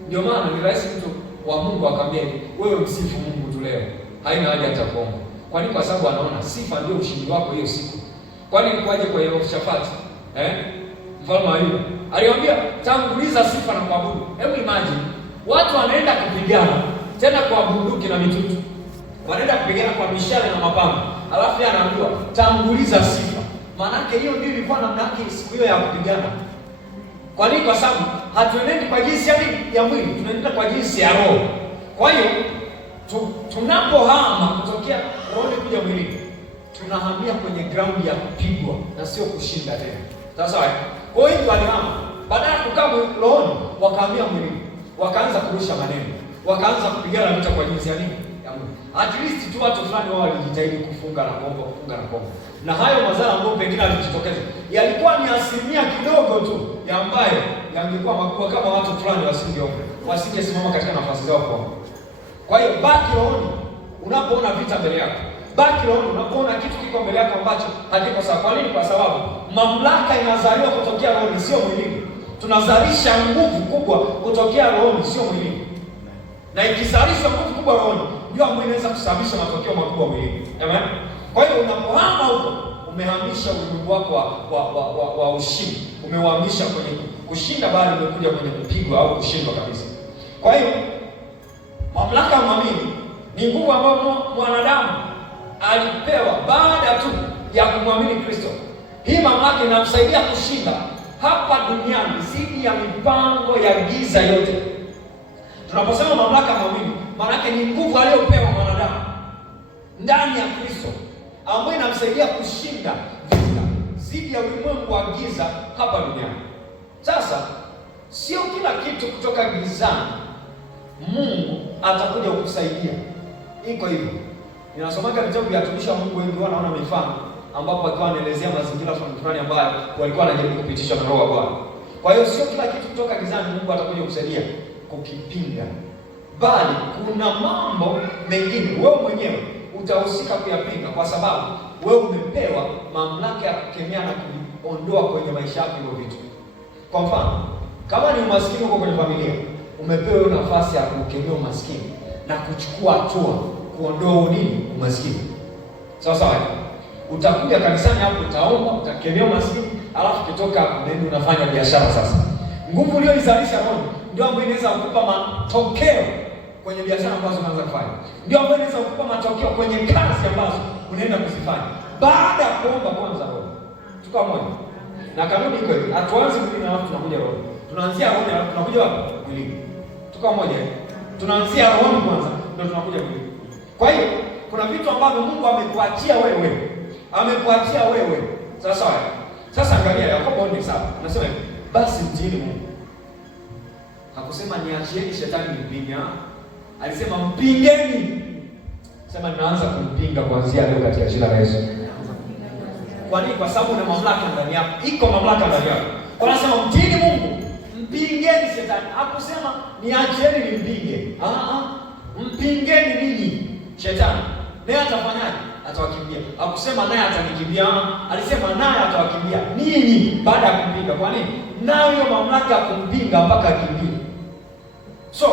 Ndio maana ni rahisi mtu wa Mungu akamwambia, wewe msifu Mungu tu leo. Haina haja hata kuomba. Kwa nini? Kwa sababu anaona sifa ndio ushindi wako hiyo siku. Kwani ilikuwaje kwa Yehoshafati? Mfalme Ayubu aliwaambia tanguliza sifa na kuabudu. Hebu imagine watu wanaenda kupigana tena kwa bunduki na mitutu. Wanaenda kupigana kwa mishale na mapanga. Alafu yeye anaambiwa tanguliza sifa. Maana yake hiyo ndio ilikuwa namna yake siku hiyo ya kupigana. Kwa nini? Kwa sababu hatuenendi kwa jinsi ya mwili, tunaenda kwa jinsi ya roho. Kwa hiyo tunapohama kutokea roho kuja mwilini, tunahamia kwenye ground ya kupigwa na sio kushinda tena. Sasa kwa hiyo walihama, baada ya kukaa rohoni wakahamia mwilini, wakaanza kurusha maneno, wakaanza kupigana vita kwa jinsi ya nini? Ya mwili. At least tu watu fulani wao walijitahidi kufunga na kuomba, na hayo madhara ambayo pengine yalijitokeza yalikuwa ni asilimia kidogo tu ya ambayo yangekuwa makubwa kama watu fulani wasingesimama katika nafasi zao kuomba. Kwa hiyo baki rohoni unapoona vita mbele yako. Baki rohoni unapoona kitu kiko mbele yako ambacho hakiko sawa. Kwa nini? Kwa sababu mamlaka inazaliwa kutokea rohoni, sio mwilini. Tunazalisha nguvu kubwa kutokea rohoni, sio mwilini. Na ikizalishwa nguvu kubwa rohoni, ndio ambayo inaweza kusababisha matokeo makubwa mwilini. Amen. Kwa hiyo unapohama huko, umehamisha ulimwengu wako wa ushindi. Umeuhamisha kwenye kushinda, bali umekuja kwenye kupigwa au kushindwa kabisa. Kwa hiyo mamlaka ya mwamini ni nguvu ambayo mwanadamu alipewa baada tu ya kumwamini Kristo. Hii mamlaka inamsaidia kushinda hapa duniani dhidi ya mipango ya giza yote. Tunaposema mamlaka ya mwamini, maana yake ni nguvu aliyopewa mwanadamu ndani ya Kristo ambayo inamsaidia kushinda vita dhidi ya ulimwengu wa giza hapa duniani. Sasa sio kila kitu kutoka gizani Mungu atakuja kukusaidia. Iko hivyo. Ninasomaga vitabu vya watumishi wa Mungu wengi wanaona mifano ambapo wakiwa wanaelezea mazingira fulani ambayo walikuwa wanajaribu kupitisha na roho wa Bwana. Kwa hiyo sio kila kitu kutoka gizani Mungu atakuja kukusaidia kukipinga. Bali kuna mambo mengine wewe mwenyewe utahusika kuyapinga, kwa sababu wewe umepewa mamlaka ya kukemea na kuondoa kwenye maisha yako hivyo vitu. Kwa mfano, kama ni umaskini uko kwenye familia, umepewa nafasi ya kukemea umaskini na kuchukua hatua kuondoa nini? Umaskini. Sawa sawa. Utakuja kanisani hapo, utaomba, utakemea umaskini, alafu kitoka hapo ndio unafanya biashara sasa. Nguvu uliyoizalisha roho ndio ambayo inaweza kukupa matokeo kwenye biashara ambazo unaanza kufanya. Ndio ambayo inaweza kukupa matokeo kwenye kazi ambazo unaenda kuzifanya. Baada ya kuomba kwanza roho. Tuko moja. Na kanuni iko hivi, hatuanzi mwilini alafu tunakuja roho. Tunaanzia roho alafu tunakuja wapi? Mwilini. Tuko moja. Tunaanzia roho kwanza ndio tunakuja mwilini. Kwa hiyo kuna vitu ambavyo Mungu amekuachia wewe. Amekuachia wewe. Sasa sasa angalia Yakobo 4:7. Anasema basi mtiini Mungu. Hakusema niachieni shetani mpinga. Alisema mpingeni. Sema naanza kumpinga kuanzia leo katika jina la Yesu. Kwa nini? Kwa sababu una mamlaka ndani yako. Iko mamlaka ndani yako. Kwa anasema mtiini Mungu, mpingeni shetani. Hakusema niachieni nimpinge. Mpingeni ninyi shetani. Naye atafanyaje? Atawakimbia. Hakusema naye atanikimbia. Alisema naye atawakimbia ninyi baada ya kumpinga. Kwa nini? Nayo mamlaka ya kumpinga mpaka akimbie. So,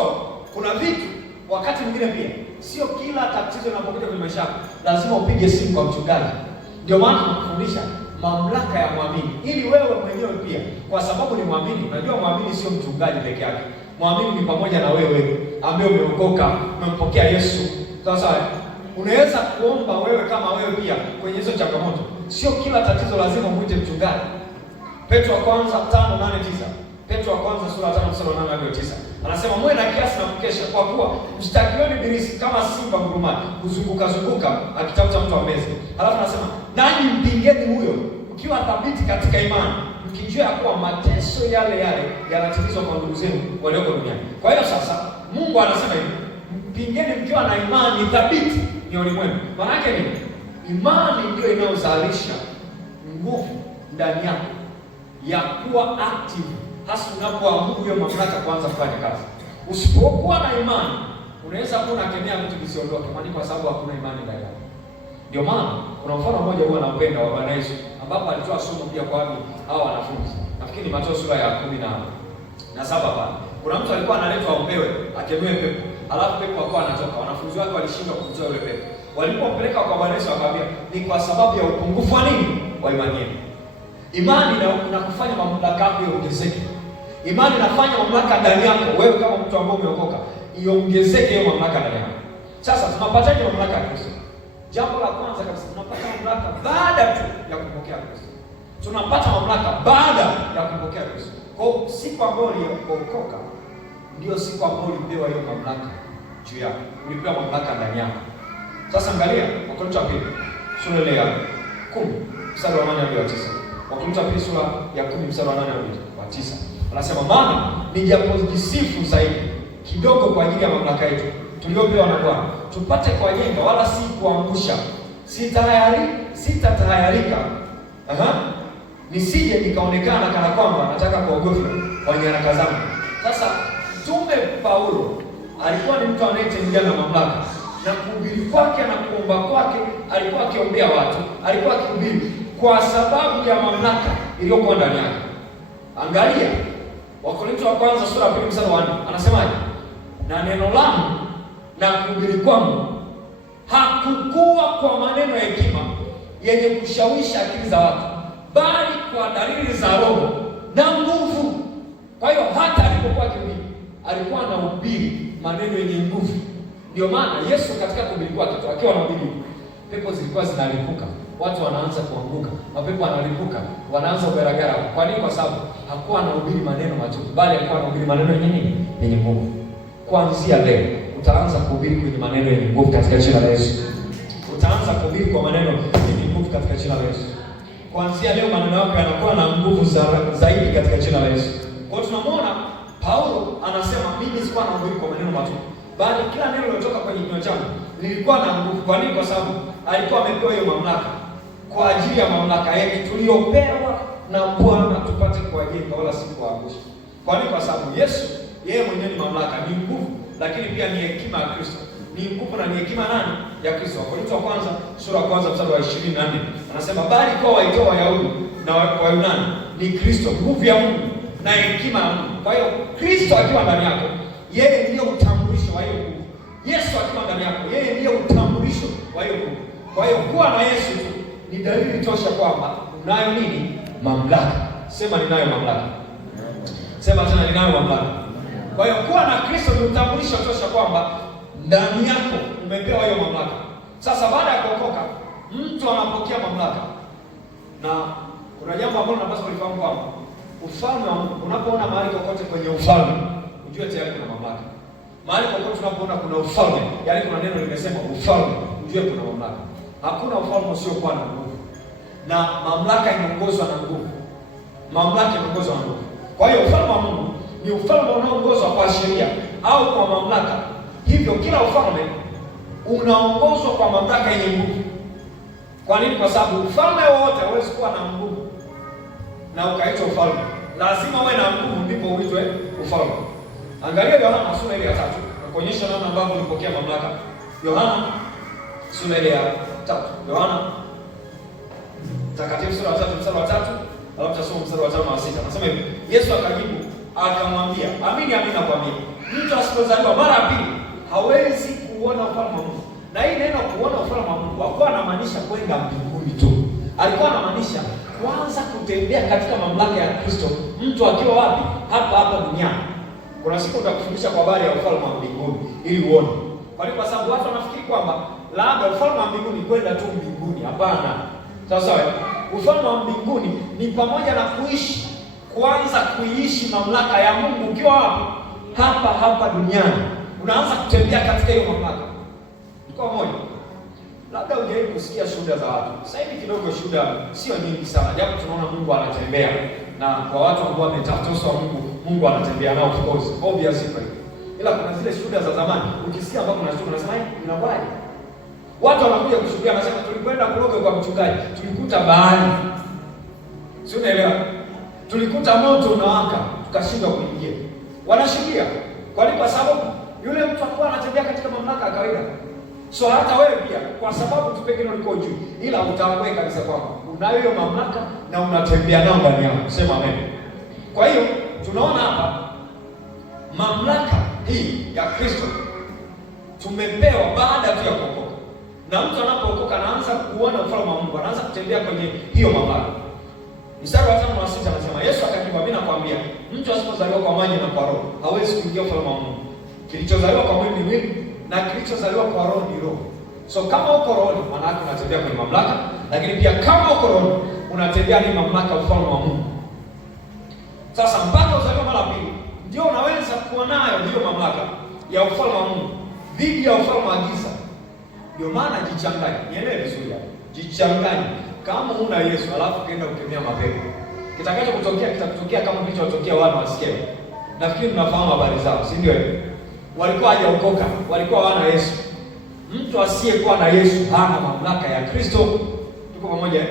kuna vitu wakati mwingine pia sio kila tatizo linapokuja kwenye maisha yako lazima upige simu kwa mchungaji. Ndio maana tunakufundisha mamlaka ya mwamini ili wewe mwenyewe pia, kwa sababu ni mwamini. Unajua mwamini sio mchungaji peke yake. Mwamini ni pamoja na wewe ambaye umeokoka, umempokea Yesu. Sasa unaweza kuomba wewe kama wewe pia kwenye hizo changamoto. Sio kila tatizo lazima umuite mchungaji. Petro wa kwanza 5:8-9. Petro wa kwanza sura 5:8-9. Anasema mwe na kiasi na mkesha, kwa kuwa mshtakiweni ibilisi kama simba ngurumani kuzunguka akitafuta mtu ameze. Alafu anasema nanyi mpingeni huyo mkiwa thabiti katika imani, mkijua kuwa mateso yale yanatimizwa kwa ndugu zenu walioko duniani. Kwa hiyo sasa Mungu anasema hivi, mpingeni mkiwa na imani thabiti ni ulimwengu. Maana yake ni imani ndio inayozalisha nguvu ndani yako ya kuwa active, hasa unapoamuru hiyo mamlaka kwanza kufanya kazi. Usipokuwa na imani, unaweza kuwa unakemea vitu visiondoke, kwa sababu hakuna imani ndani yako. Ndio maana kuna mfano mmoja huwa naupenda wa Bwana Yesu, ambapo alitoa somo pia kwa hao wanafunzi. Nafikiri ni Mathayo sura ya 17 pale. Kuna mtu alikuwa analetwa aombewe akemee pepo. Alafu pepo akawa anatoka. Wanafunzi wake walishindwa kumtoa yule pepo. Walipompeleka kwa Bwana Yesu akamwambia, ni kwa sababu ya upungufu wa nini? Wa imani yenu. Imani na kufanya mamlaka yako iongezeke. Imani inafanya mamlaka ndani yako wewe kama mtu ambaye umeokoka iongezeke hiyo mamlaka ndani yako. Sasa tunapataje mamlaka ya Kristo? Jambo la kwanza kabisa, tunapata mamlaka baada tu ya kumpokea Kristo. Tunapata mamlaka baada ya kumpokea Kristo. Kwa siku ambayo uliokoka ndio siku ambayo ulipewa hiyo mamlaka juu yako. Ulipewa mamlaka ndani yako. Sasa angalia Wakorintho wa pili sura ile ya 10 mstari wa 8 hadi 9. Wakorintho wa pili sura ya 10 mstari wa 8 hadi 9. Anasema maana nijapojisifu zaidi kidogo kwa ajili ya mamlaka yetu tuliopewa na Bwana, tupate kuwajenga wala si kuangusha. Sitatahayarika nisije nikaonekana kana kwamba nataka kuogofya kwa nyaraka zangu. Sasa Mtume Paulo alikuwa ni mtu anayetembea na mamlaka, na kuhubiri kwake na kuomba kwake alikuwa akiombea watu, alikuwa akihubiri kwa sababu ya mamlaka iliyokuwa ndani yake. Angalia Wakorintho wa kwanza sura ya 2 mstari wa 4. Anasemaje? Na neno langu na kuhubiri kwangu hakukuwa kwa maneno ya hekima yenye kushawishi akili za watu, bali kwa dalili za Roho na nguvu. Kwa hiyo hata alipokuwa akihubiri alikuwa anahubiri maneno yenye nguvu. Ndio maana Yesu katika kuhubiri kwake akiwa anahubiri, pepo zilikuwa zinalipuka, watu wanaanza kuanguka, mapepo yanalipuka, wanaanza kugaragara. Kwa nini? Kwa sababu hakuwa anahubiri maneno matupu, bali alikuwa anahubiri maneno yenye nini? Yenye nguvu. Kuanzia leo utaanza kuhubiri kwenye maneno yenye nguvu katika jina la Yesu. Utaanza kuhubiri kwa maneno yenye nguvu katika jina la Yesu. Kuanzia leo maneno yako yanakuwa na nguvu zaidi katika jina la Yesu. Kwa hiyo tunamwona Paulo anasema mimi sikuwa nahubiri kwa maneno matupu, bali kila neno lilotoka kwenye kinywa changu lilikuwa na nguvu. Kwa nini? Kwa sababu alikuwa amepewa hiyo mamlaka kwa ajili ya mamlaka yetu tuliyopewa na Bwana tupate kuwajenga wala si kuwaangusha. Kwa nini? Kwa sababu Yesu yeye mwenyewe ni mamlaka, ni nguvu, lakini pia ni hekima ya Kristo. Ni nguvu na ni hekima nani? Ya Kristo. Wakorintho wa kwanza sura ya kwanza mstari wa 24 anasema bali kwa waitao Wayahudi na Wayunani ni Kristo nguvu ya Mungu na hekima ya Mungu. Kwa hiyo Kristo akiwa ndani yako, yeye ndiye utambulisho wa hiyo nguvu. Yesu akiwa ndani yako, yeye ndiye utambulisho wa hiyo nguvu. Kwa hiyo kuwa na Yesu tu ni dalili tosha kwamba unayo nini? Mamlaka. Sema ninayo mamlaka. Sema tena ninayo mamlaka. Kwa hiyo kuwa na Kristo ni utambulisho tosha kwamba ndani yako umepewa hiyo mamlaka. Sasa baada ya kuokoka, mtu anapokea mamlaka. Na kuna jambo ambalo unapaswa kulifahamu kwamba ufalme wa Mungu, unapoona mahali kokote kwenye ufalme, ujue tayari kuna mamlaka. Mahali kokote tunapoona kuna ufalme, yaani kuna neno limesema ufalme, ujue kuna mamlaka. Hakuna ufalme usiokuwa na nguvu. Na mamlaka inaongozwa na nguvu. Mamlaka inaongozwa na nguvu. Kwa hiyo ufalme wa Mungu ni ufalme unaoongozwa kwa sheria au kwa mamlaka. Hivyo kila ufalme unaongozwa kwa mamlaka yenye nguvu. Kwa nini? Kwa sababu ufalme wowote hauwezi kuwa na nguvu na ukaitwa ufalme. Lazima uwe na nguvu ndipo uitwe ufalme. Angalia Yohana sura ile ya 3, nakuonyesha namna ambavyo ulipokea mamlaka. Yohana sura ile ya 3. Yohana Takatifu sura ya 3 mstari wa 3, alafu tutasoma mstari wa 5 na 6. Anasema hivi, Yesu akajibu akamwambia, amini amini nakwambia, mtu asipozaliwa mara ya pili hawezi kuona ufalme wa Mungu. Na hii neno kuona ufalme wa Mungu hakuwa anamaanisha kwenda mbinguni tu. Alikuwa anamaanisha kwanza kutembea katika mamlaka ya Kristo, mtu akiwa wapi? Hapa duniani. Kuna siku nitakufundisha kwa habari ya ufalme wa mbinguni ili uone. Kwa sababu watu wanafikiri kwamba labda ufalme wa mbinguni kwenda tu mbinguni. Hapana. Sawa. Ufalme wa mbinguni ni pamoja na kuanza kuishi mamlaka ya Mungu ukiwa wapi? Hapa duniani. Unaanza kutembea katika hiyo mamlaka. Kwa moja. Labda hujawahi kusikia shuhuda za watu. Sasa hivi kidogo shuhuda sio nyingi sana. Japo tunaona Mungu anatembea, na kwa watu ambao wametafuta uso wa Mungu anatembea nao, of course. Obviously. Ila kuna zile shuhuda za zamani. Ukisikia ambapo unasema inawaje? Watu wanakuja kushuhudia, wanasema tulikwenda kuroga kwa mchungaji, tulikuta bahari. Si unaelewa? Tulikuta moto unawaka, tukashindwa kuingia. Wanashuhudia. Kwa sababu yule mtu alikuwa anatembea katika mamlaka ya kawaida. So hata wewe pia, kwa sababu tu pekee uliko juu, ila utaamua kabisa kwamba unayo hiyo mamlaka na unatembea nayo ndani yako. Sema amen. Kwa hiyo tunaona hapa mamlaka hii ya Kristo tumepewa baada tu ya kuokoka. Na mtu anapookoka anaanza kuona ufalme wa Mungu, anaanza kutembea kwenye hiyo mamlaka. Mstari wa 5 na 6 anasema, Yesu akajibu, mimi nakwambia, mtu asipozaliwa kwa maji na kwa roho hawezi kuingia ufalme wa Mungu. Kilichozaliwa kwa mwili ni mwili, na kilichozaliwa kwa roho ni roho. So kama uko roho, maana yake unatembea kwenye mamlaka, lakini pia kama uko roho unatembea ni mamlaka ufalme wa Mungu. Sasa mpaka uzaliwa mara pili ndio unaweza kuwa nayo hiyo mamlaka ya ufalme wa Mungu dhidi ya ufalme wa giza. Ndio maana jichanganye. Nielewe vizuri hapo. Jichanganye. Kama una Yesu alafu kaenda kukemea mapepo, kitakacho kitatokea kama kilichotokea wana wa Sikemu. Nafikiri mnafahamu habari zao, si ndio? Walikuwa hajaokoka, walikuwa wana Yesu. Mtu asiyekuwa na Yesu hana mamlaka ya Kristo. Tuko pamoja?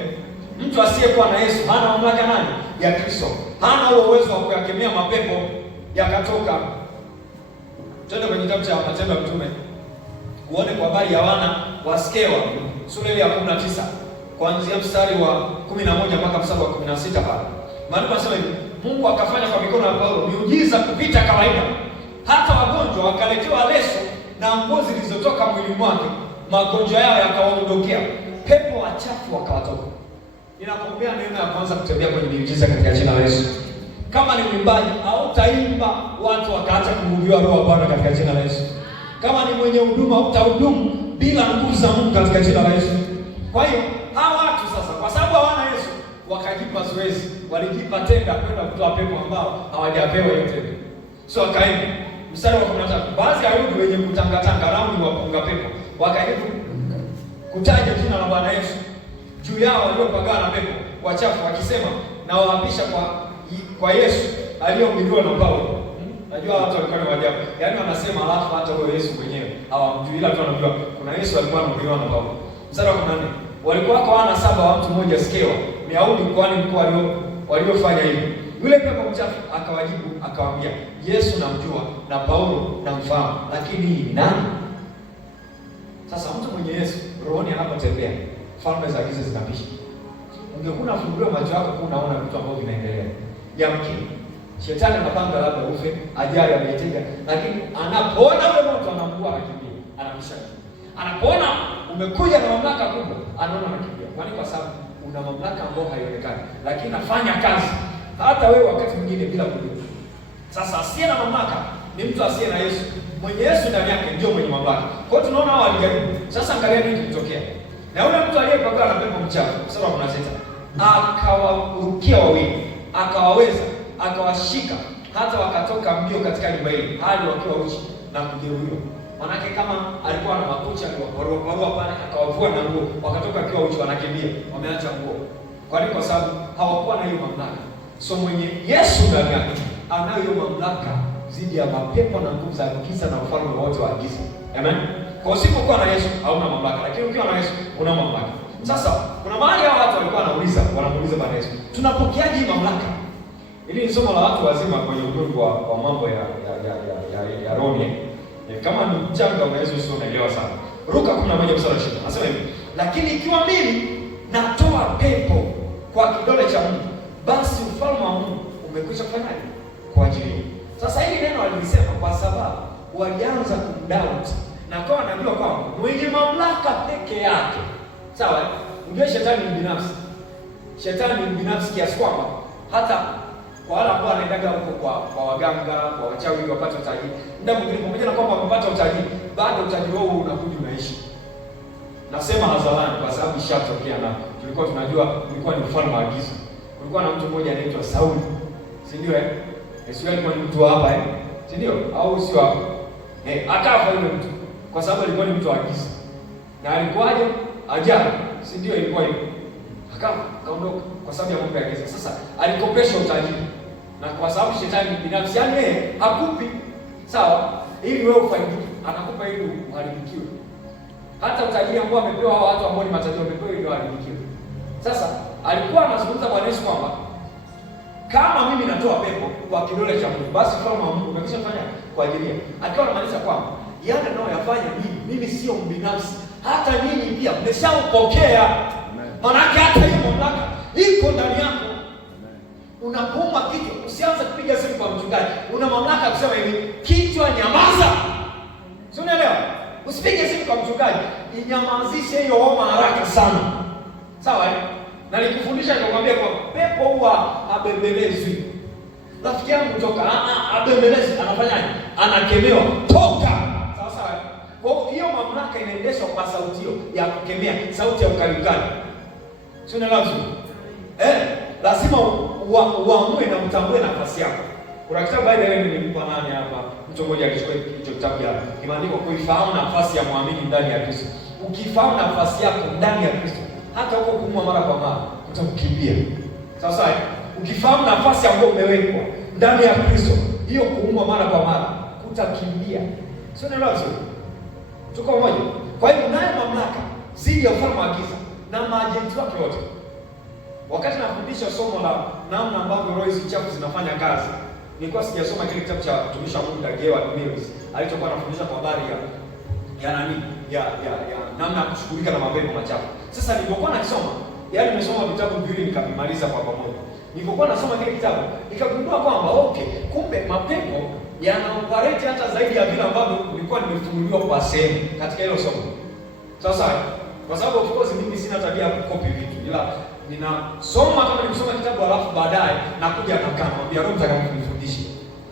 Mtu asiyekuwa na Yesu hana mamlaka nani? Ya Kristo. Hana huo uwezo wa kuyakemea mapepo yakatoka. Twende kwenye kitabu cha Matendo ya Mitume uone kwa habari ya wana wa Skewa, sura ya 19 kuanzia mstari wa 11 mpaka mstari wa 16 pale. Maandiko yanasema hivi, Mungu akafanya kwa mikono ya Paulo miujiza kupita kawaida. Hata wagonjwa wakaletewa leso na nguo zilizotoka mwili mwake, magonjwa yao yakawaondokea, pepo wachafu wakawatoka. Ninakuombea neema ya kwanza kutembea kwenye miujiza katika jina la Yesu. Kama ni mwimbaji au taimba watu wakaacha kumhubiri roho wa Bwana katika jina la Yesu. Kama ni mwenye huduma utahudumu bila nguvu za Mungu katika jina la Yesu. Kwa hiyo hawa watu sasa, kwa sababu hawana Yesu, wakajipa zoezi, walijipa tenda kwenda kutoa pepo ambao hawajapewa hiyo tenda. So akaenda mstari wa 13, baadhi ya Wayahudi wenye kutangatanga rauni wapunga pepo wakajaribu kutaja jina la Bwana Yesu juu yao waliopagawa na pepo wachafu, wakisema na waapisha kwa Yesu aliyehubiriwa na Paulo. Najua watu walikuwa ni wajabu. Yaani wanasema alafu hata huyo Yesu mwenyewe hawamjui, ila tu wanajua kuna Yesu alikuwa anahubiriwa na Paulo. Mstari wa 14, walikuwa kwa wana 7 wa mtu mmoja Skewa, Myahudi mkoani mkuu waliofanya hivyo. Yule pepo mchafu akawajibu akawaambia, Yesu namjua na Paulo namfahamu, lakini ni nani? Sasa mtu mwenye Yesu rohoni anapotembea, falme za giza zinapisha. Ungekuwa unafunguliwa macho yako unaona vitu ambavyo vinaendelea. Yamkini shetani anapanga labda ufe, ajali ameitega, lakini anapoona ule moto anakuwa anakimbia, anapisha. Anapoona umekuja na mamlaka kubwa, anaona anakimbia. Kwani kwa sababu una mamlaka ambayo haionekani, lakini nafanya kazi hata wewe wakati mwingine bila kujua. Sasa asiye na mamlaka ni mtu asiye na Yesu. Mwenye Yesu ndani yake ndio mwenye mamlaka. Kwa hiyo tunaona hao walijaribu. Sasa angalia nini kilitokea. Na yule mtu aliyepagawa na pepo mchafu, sababu tunasema, akawarukia wawili, akawaweza, akawashika hata wakatoka mbio katika nyumba ile, hali wakiwa uchi na kujeruhiwa. Manake kama alikuwa na makucha aliwaparua pale, akawavua na nguo, wakatoka akiwa uchi, wanakimbia, wameacha nguo. Kwa nini? Kwa sababu hawakuwa na hiyo mamlaka. So mwenye Yesu ndani yake anayo hiyo mamlaka zidi ya mapepo na nguvu za giza na ufalme wote wa giza. Amen. Kwa usipokuwa na Yesu hauna mamlaka, lakini ukiwa na Yesu una mamlaka. Sasa kuna mahali hao watu walikuwa wanamuuliza Bwana Yesu, tunapokeaje hii mamlaka? Ili ni somo la watu wazima kwenye ulimwengu wa mambo ya roho. Kama ni mchanga unaweza usio unaelewa sana. Luka 11:20 anasema hivi, lakini ikiwa mimi natoa pepo kwa kidole cha Mungu, basi ufalme wa Mungu umekwisha kufanyaje? Kwa ajili. Sasa hili neno alilisema kwa sababu walianza kumdoubt na kwa anajua kwamba mwenye mamlaka peke yake. Sawa? Unajua shetani ni binafsi. Shetani ni binafsi kiasi kwamba hata kwa wale ambao wanaendaga huko kwa waganga, kwa wachawi wapate utajiri, ndio mwingine pamoja na kwamba wamepata utajiri, bado utajiri wao unakuja unaishi. Nasema hadharani kwa sababu ishatokea, na tulikuwa tunajua ilikuwa ni ufalme wa giza. Kulikuwa na mtu mmoja anaitwa Sauli. Si ndio Yesu alikuwa ni mtu hapa si ndio? Au sio hapo? Akafa yule mtu kwa sababu alikuwa ni mtu wa giza. Na alikuwaje? Ajali. Si ndio ilikuwa hivyo? Akaondoka kwa sababu ya mambo ya giza. Sasa alikopesha utajiri. Na kwa sababu shetani binafsi yeye hakupi sawa ili wewe ufaidike, anakupa ili uharibikiwe. Hata utajiri ambao amepewa hao watu ambao ni matajiri wamepewa ili uharibikiwe. Sasa alikuwa anazungumza Bwana Yesu kwamba kama mimi natoa pepo kwa kidole cha Mungu, basi ufalme wa Mungu umekwisha fanya kwa ajili yake. Akiwa anamaanisha kwamba yale ninayoyafanya mimi sio mbinafsi, hata nyinyi pia mmeshaupokea. Maanake hata hiyo mamlaka iko ndani yako. Unapouma kichwa, usianze kupiga simu kwa mchungaji. Una mamlaka ya kusema hivi, kichwa nyamaza. Si unaelewa? Usipige simu kwa mchungaji, inyamazishe hiyo homa haraka sana. Sawa eh? Na nikufundisha nikwambia kwa pepo huwa abembelezwi. Rafiki yangu kutoka abembelezi anafanyaje? Anakemewa, toka. Sawa sawa. Kwa hiyo mamlaka inaendeshwa kwa sauti hiyo ya kukemea, sauti ya ukali. Si unaelewa? Lazima uamue na mtambue nafasi yako. Kuna kitabu baada ya nilimpa nani hapa, mtu mmoja alichukua hicho kitabu hapa. Kimeandikwa kuifahamu nafasi ya muamini ndani ya Kristo. Ukifahamu nafasi yako ndani ya Kristo, hata huko kuumwa mara kwa mara utakukimbia. Sasa ukifahamu nafasi ambayo umewekwa ndani ya Kristo, hiyo kuumwa mara kwa mara utakimbia. Sio neno zuri. Tuko moja. Kwa hiyo unayo mamlaka zidi ya ufalme wa giza na maajenti wake wote. Wakati nafundisha somo la namna ambavyo roho hizi chafu zinafanya kazi, nilikuwa sijasoma kile kitabu cha mtumishi wa Mungu Dagewad Mills alichokuwa anafundisha kwa habari ya namna ya kushughulika na mapepo machafu. Sasa nilipokuwa nakisoma, yaani nimesoma vitabu viwili nikavimaliza kwa pamoja. Nilipokuwa nasoma kile kitabu, nikagundua kwamba kumbe mapepo yanaoperate hata zaidi ya vile ambavyo nilikuwa nimefunuliwa kwa sehemu katika hilo somo. Sasa kwa sababu of course mimi sina tabia ya kukopi vitu, ila ninasoma kama nikusoma kitabu alafu baadaye nakuja nakaa namwambia Roho Mtakatifu nifundishe.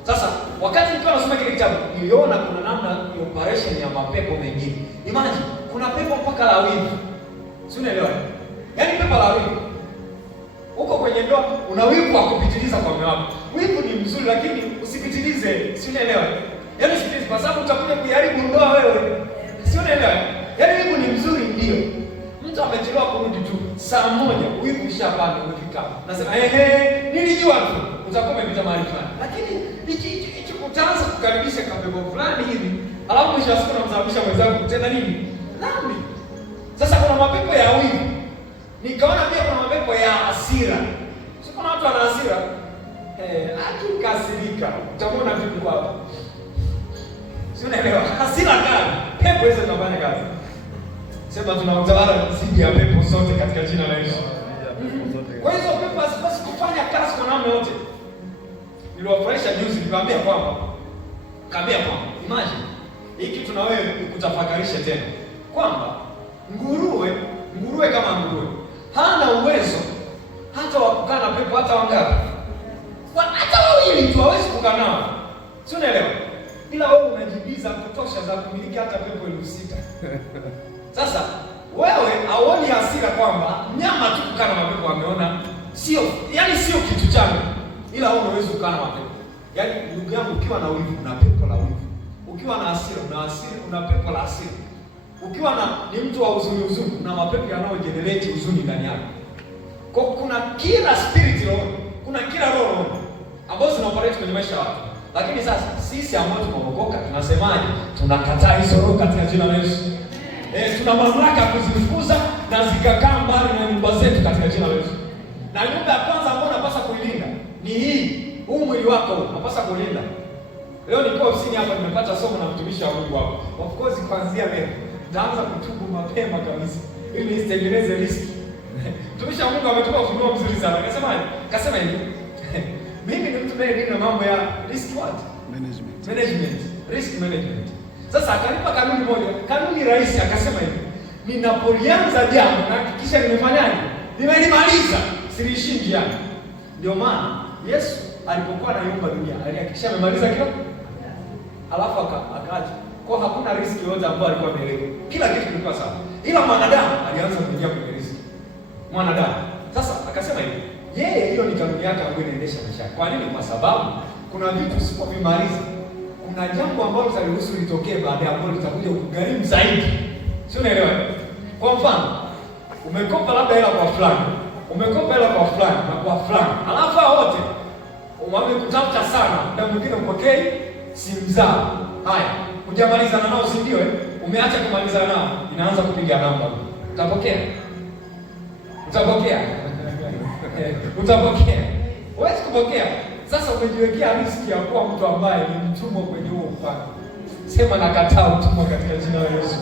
Sasa wakati nikiwa nasoma kile kitabu, niliona kuna namna ya operation ya mapepo mengine. Imagine kuna pepo mpaka la wivu. Si unaelewa? Yaani pepo la wivu. Uko kwenye ndoa una wivu wa kupitiliza kwa mume wako. Wivu ni mzuri lakini usipitilize. Si unaelewa? Yaani usipitilize kwa sababu utakuja kuharibu ndoa wewe. Si unaelewa? Yaani wivu ni mzuri ndio. Mtu amechelewa kurudi tu saa moja, wivu ushapanda umefika. Nasema nilijua tu utakuwa umepita mahali fulani. Lakini hichi kutaanza kukaribisha kapepo fulani hivi, alafu mwisho wa siku unamsababisha mwenzako kutenda nini? Dhambi. Sasa kuna mapepo ya wivu. Nikaona pia kuna mapepo ya hasira. Sio kuna watu wana hasira. Akikasirika, utamwona vipi kwa hapa? Si unaelewa? Hasira kali. Pepo hizo zinafanya kazi. Sema tunautawala dhidi ya pepo zote katika jina la Yesu. Kwa hizo pepo hazipaswi kufanya kazi kwa namna yote. Niliwafurahisha juzi nikamwambia kwamba imagine hiki tuna wewe kutafakarisha tena kwamba nguruwe kama nguruwe hana uwezo hata wa kukaa na pepo hata wangapi? Hata wawili tu hawezi kukaa nao. Si unaelewa? Ila wewe unajibiza kutosha za kumiliki hata pepo 6,000. Sasa wewe hauoni hasira kwamba mnyama tu kukaa na mapepo ameona sio kitu chako, ila wewe unaweza kukaa na mapepo. Yaani ndugu yangu, ukiwa na wivu una pepo la wivu. Ukiwa na hasira una pepo la hasira. Ukiwa ni mtu wa huzuni una mapepo yanayogenerate huzuni ndani yako. Kwa kuna kila spirit roho, kuna kila roho ambazo zinaoperate kwenye maisha yako. Lakini sasa sisi ambao tumeokoka tunasemaje? Tunakataa hizo roho katika jina la Yesu. Tuna mamlaka kuzifukuza na zikakaa mbali na nyumba zetu katika jina la Yesu. Na nyumba ya kwanza ambayo unapaswa kuilinda ni huu mwili wako unapaswa kulinda. Leo niko ofisini hapa nimepata somo na mtumishi wa Mungu wako. Of course kuanzia leo nitaanza kutubu mapema kabisa ili nisitengeneze riski. Mtumishi wa Mungu ametoka ufunuo mzuri sana. Akasema hivi. Mimi ni mtu nayelinda mambo ya risk management. Risk management. Sasa akanipa kanuni moja, kanuni rahisi, akasema hivi: ninapolianza jambo nahakikisha nimefanyaje? Nimelimaliza, siliishi njiani. Ndio maana Yesu alipokuwa anaumba dunia, alihakikisha amemaliza alafu akaacha. Kwa hakuna riski yoyote ambayo alikuwa ameelewa. Kila kitu kilikuwa sawa. Ila mwanadamu alianza kuingia kwenye riski. Mwanadamu. Sasa akasema hivi, yeye hiyo ni kanuni yake ambayo inaendesha maisha. Kwa nini? Kwa sababu kuna vitu usipomaliza, kuna jambo ambalo utaruhusu litokee baadaye ambalo litakuja kugharimu zaidi. Sio, unaelewa? Kwa mfano, umekopa labda hela kwa fulani. Na kwa fulani. Alafu wote wamekutafuta sana. Na mwingine upokei simu zao. Haya, hujamalizana nao, si ndio? Umeacha kumalizana nao, inaanza kupiga namba. Utapokea. Huwezi kupokea. Sasa umejiwekea riski ya kuwa mtu ambaye ni mtumwa kwenye huo ufanye. Sema nakataa utumwa katika jina la Yesu.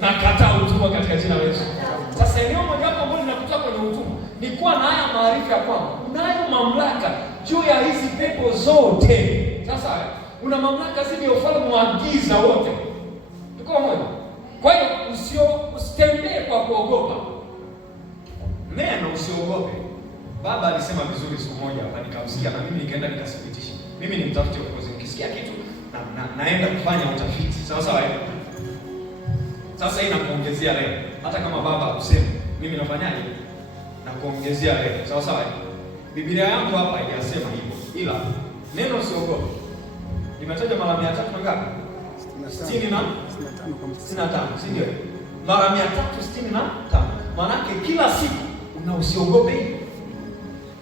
Nakataa utumwa katika jina la Yesu. Sasa eneo moja hapo ambalo linakutoa kwenye utumwa ni kuwa na haya maarifa ya kwamba unayo mamlaka juu ya hizi pepo zote. Sasa una mamlaka zidi ya ufalme wa giza wote. Tuko moja. Kwa hiyo usitembee kwa kuogopa. Neno usiogope. Baba alisema vizuri siku moja hapa, nikamsikia na mimi nikaenda nikathibitisha. Mimi ni mtafiti wa kozi, nikisikia kitu naenda kufanya utafiti. Sawa sawa. Sasa hii nakuongezea leo. Hata kama baba useme, mimi nafanyaje? Nakuongezea leo. Sawa sawa. Biblia yangu hapa inasema hivyo. Ila neno usiogope nimetaja mara 300 na ngapi? 65, si ndio? Mara 365. Maana yake kila siku una usiogope hii